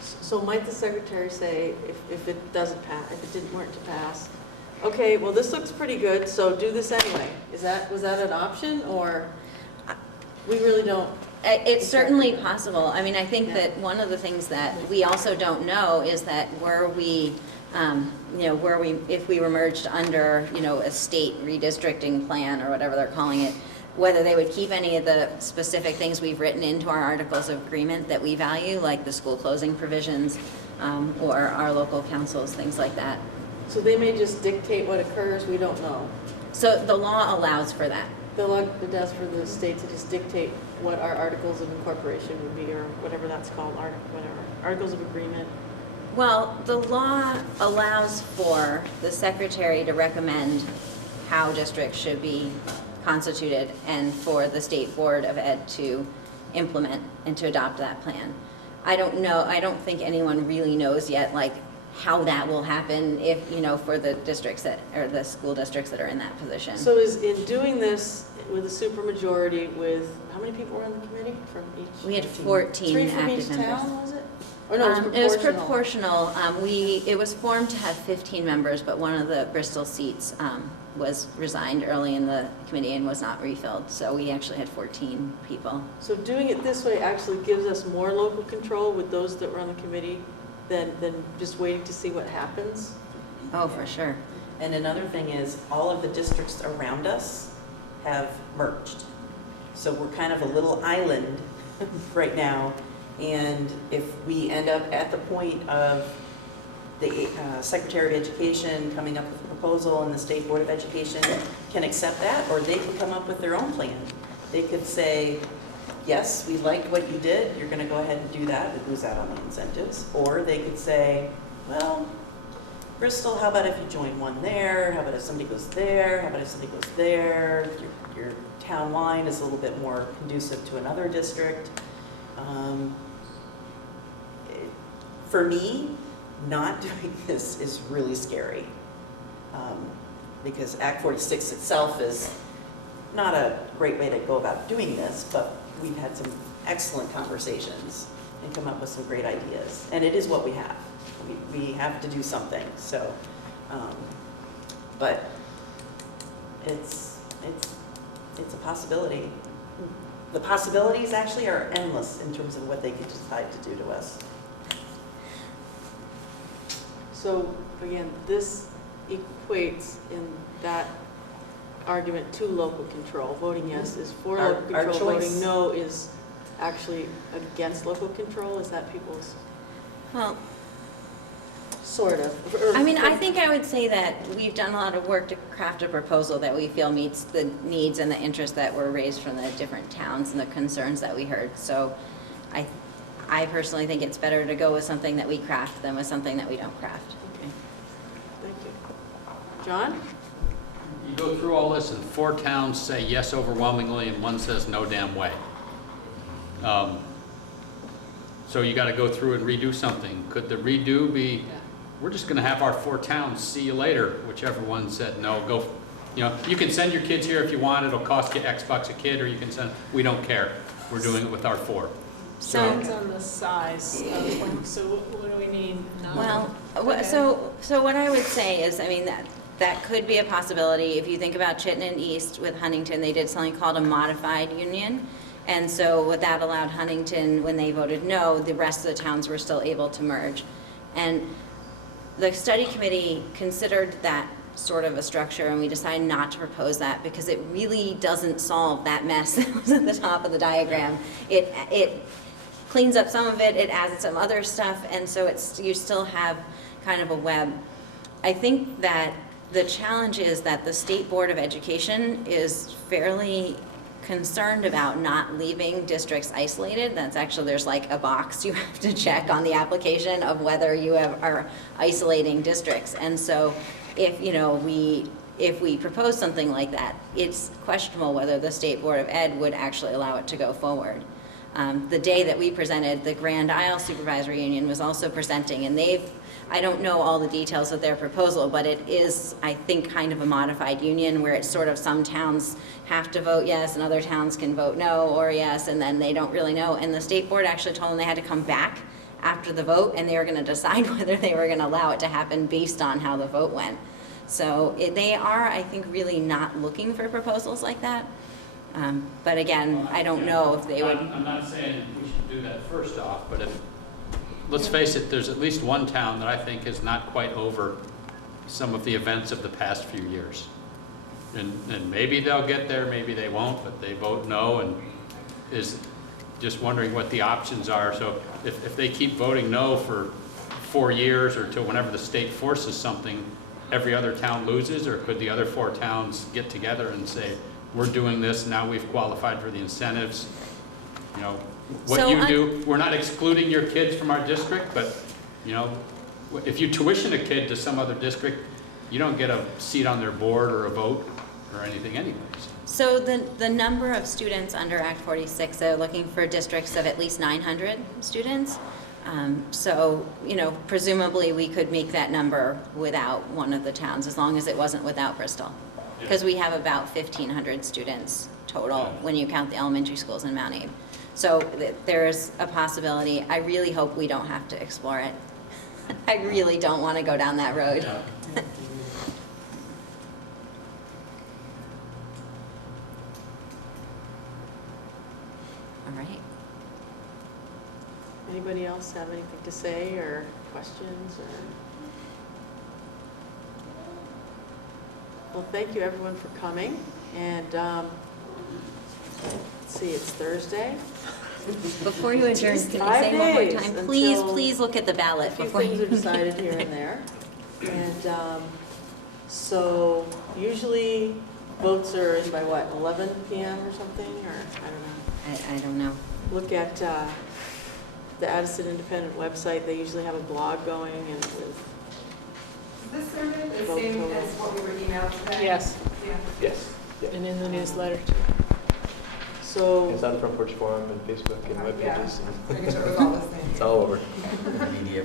So might the secretary say, if it doesn't pass, if it weren't to pass, okay, well, this looks pretty good, so do this anyway? Was that an option, or we really don't? It's certainly possible. I mean, I think that one of the things that we also don't know is that if we were merged under, a state redistricting plan or whatever they're calling it, whether they would keep any of the specific things we've written into our articles of agreement that we value, like the school closing provisions, or our local councils, things like that. So they may just dictate what occurs, we don't know. So the law allows for that. The law does for the state to just dictate what our articles of incorporation would be, or whatever that's called, articles of agreement. Well, the law allows for the secretary to recommend how districts should be constituted and for the State Board of Ed to implement and to adopt that plan. I don't know, I don't think anyone really knows yet, like, how that will happen if, for the districts or the school districts that are in that position. So is in doing this with a supermajority with, how many people were on the committee from each? We had 14 Three from active each members. town, was it? Or no, it was proportional. It was proportional. It was formed to have 15 members, but one of the Bristol seats was resigned early in the committee and was not refilled. So we actually had 14 people. So doing it this way actually gives us more local control with those that were on the committee than just waiting to see what happens? Oh, for sure. And another thing is, all of the districts around us have merged. So we're kind of a little island right now. And if we end up at the point of the Secretary of Education coming up with a proposal and the State Board of Education can accept that, or they can come up with their own plan. They could say, yes, we liked what you did, you're going to go ahead and do that, we lose out on the incentives. Or they could say, well, Bristol, how about if you join one there? How about if somebody goes there? How about if somebody goes there? Your town line is a little bit more conducive to another district. For me, not doing this is really scary, because Act 46 itself is not a great way to go about doing this, but we've had some excellent conversations and come up with some great ideas. And it is what we have. We have to do something. So, but it's a possibility. The possibilities actually are endless in terms of what they could decide to do to us. So again, this equates in that argument to local control. Voting yes is for local Our control, choice. voting no is actually against local control. Is that people's, Well, sort of? I mean, I think I would say that we've done a lot of work to craft a proposal that we feel meets the needs and the interests that were raised from the different towns and the concerns that we heard. So I personally think it's better to go with something that we craft than with something that we don't craft. Okay, thank you. John? You go through all this and 4 towns say yes overwhelmingly and 1 says no damn way. So you got to go through and redo something. Could the redo be, we're just going to have our 4 towns, see you later, whichever one said no, go, you can send your kids here if you want, it'll cost you X bucks a kid, or you can send, we don't care. We're doing it with our 4. Depends on the size of one, so what do we need? Well, Okay. so what I would say is, I mean, that could be a possibility. If you think about Chittenden East with Huntington, they did something called a modified union. And so what that allowed Huntington, when they voted no, the rest of the towns were still able to merge. And the study committee considered that sort of a structure, and we decided not to propose that because it really doesn't solve that mess that was at the top of the diagram. It cleans up some of it, it adds some other stuff, and so you still have kind of a web. I think that the challenge is that the State Board of Education is fairly concerned about not leaving districts isolated. That's actually, there's like a box you have to check on the application of whether you are isolating districts. And so if, you know, if we propose something like that, it's questionable whether the State Board of Ed would actually allow it to go forward. The day that we presented, the Grand Isle Supervisory Union was also presenting, and I don't know all the details of their proposal, but it is, I think, kind of a modified union where it's sort of some towns have to vote yes and other towns can vote no or yes, and then they don't really know. And the State Board actually told them they had to come back after the vote and they were going to decide whether they were going to allow it to happen based on how the vote went. So they are, I think, really not looking for proposals like that. But again, I don't know if they would. I'm not saying we should do that first off, but if, let's face it, there's at least one town that I think is not quite over some of the events of the past few years. And maybe they'll get there, maybe they won't, but they vote no and is just wondering what the options are. So if they keep voting no for 4 years or till whenever the state forces something, every other town loses, or could the other 4 towns get together and say, we're doing this, now we've qualified for the incentives, you know, what you do, we're not excluding your kids from our district, but, you know, if you tuition a kid to some other district, you don't get a seat on their board or a vote or anything anyways. So the number of students under Act 46, they're looking for districts of at least 900 students. So, you know, presumably we could make that number without one of the towns, as long as it wasn't without Bristol. Because we have about 1,500 students total when you count the elementary schools in Mount Abe. So there's a possibility. I really hope we don't have to explore it. I really don't want to go down that road. Yeah. All right. Anybody else have anything to say or questions or? Well, thank you everyone for coming, and let's see, it's Thursday. Before you adjourn, can I say one more time? Please look at the ballot before you. A few things are decided here and there. And so usually votes are in by what, 11 p.m. or something, or I don't know. I don't know. Look at the Addison Independent website. They usually have a blog going and with. Is this survey the same as what we were emailed today? Yes, Yeah. Yes. Yeah. and in the newsletter too. So It's on the Front Porch Forum and Facebook and web Yeah. pages. Making sure it was all the same. It's all over. Media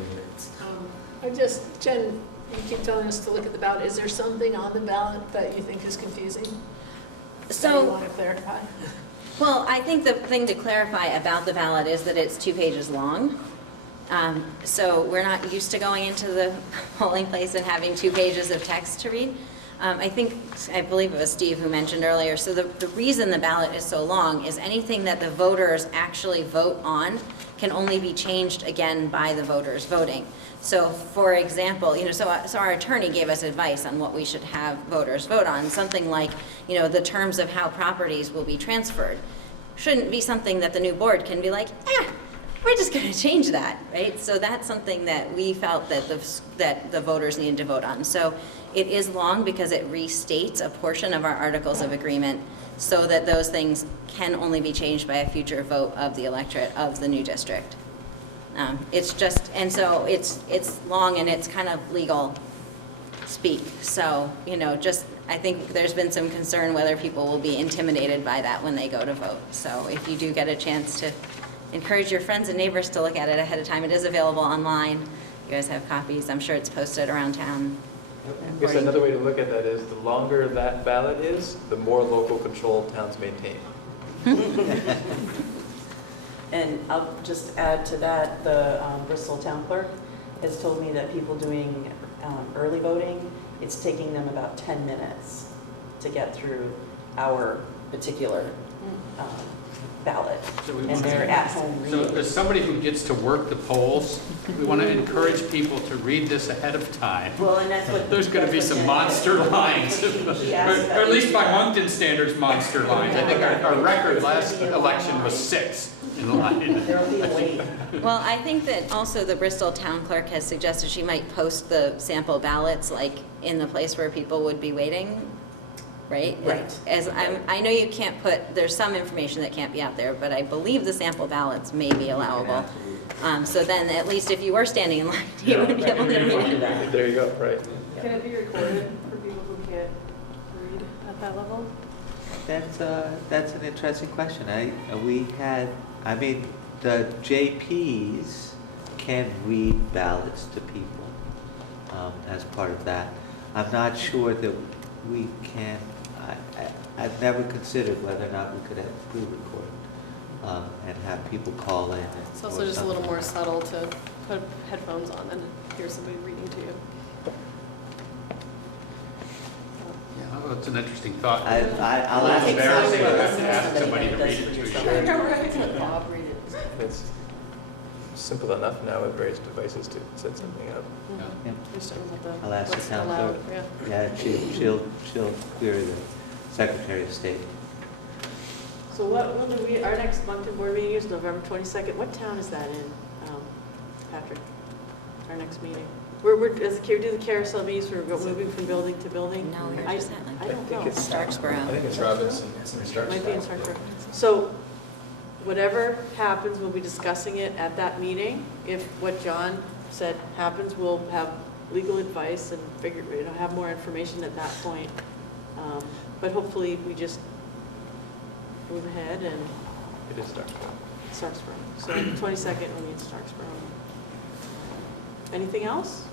blitz. Jen, you keep telling us to look at the ballot. Is there something on the ballot that you think is confusing? That you So, want to clarify? well, I think the thing to clarify about the ballot is that it's 2 pages long. So we're not used to going into the polling place and having 2 pages of text to read. I believe it was Steve who mentioned earlier, so the reason the ballot is so long is anything that the voters actually vote on can only be changed again by the voters voting. So for example, you know, so our attorney gave us advice on what we should have voters vote on, something like, you know, the terms of how properties will be transferred. Shouldn't be something that the new board can be like, we're just going to change that, right? So that's something that we felt that the voters needed to vote on. So it is long because it restates a portion of our Articles of Agreement so that those things can only be changed by a future vote of the electorate of the new district. It's just, and so it's long and it's kind of legal speak. So, you know, just, I think there's been some concern whether people will be intimidated by that when they go to vote. So if you do get a chance to encourage your friends and neighbors to look at it ahead of time. It is available online. You guys have copies. I'm sure it's posted around town. I guess another way to look at that is the longer that ballot is, the more local control towns maintain. And I'll just add to that, the Bristol town clerk has told me that people doing early voting, it's taking them about 10 minutes to get through our particular ballot, and they're at home reading. So as somebody who gets to work the polls, we want to encourage people to read this ahead of time. Well, and that's what... There's going to be some monster lines, or at least by Monkton standards, monster lines. I think our record last election was 6 in line. There'll be a wait. Well, I think that also the Bristol town clerk has suggested she might post the sample ballots like in the place where people would be waiting. right? Right. I know you can't there's some information that can't be out there, but I believe the sample ballots may be allowable. So then, at least if you were standing in line, you would be able to read it. There you go, right. Can it be recorded for people who can't read at that level? That's an interesting question. I mean, the JPs can read ballots to people as part of that. I'm not sure that we can, I've never considered whether or not we could have pre-recorded and have people call in. It's also just a little more subtle to put headphones on and hear somebody reading to you. Yeah, well, it's an interesting thought. I'll ask. It's embarrassing to ask somebody to read it to you. It's simple enough now with various devices to set something up. Yeah. Just don't know what I'll ask the what's town allowed, clerk. yeah. Yeah, she'll query the Secretary of State. So when do our next Moncton board meeting is November 22nd. What town is that in, Patrick? Our next meeting? We do the carousel meetings, we're moving from building to building? No, you're I just at I don't know. Starksboro. I think it's Robinson. Might be in Starksboro. So whatever happens, we'll be discussing it at that meeting. If what John said happens, we'll have legal advice and have more information at that point. But hopefully we just move ahead and It is Starksboro. So 22nd, we'll be in Starksboro. Anything else?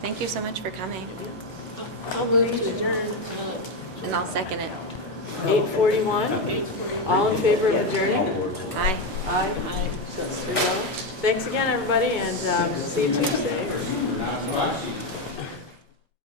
Thank you so much for coming. I'll move to adjourn. And I'll second it. 8:41. All in favor of adjourning? Aye. Aye. So it's 3-0. Thanks again, everybody, and see you Tuesday.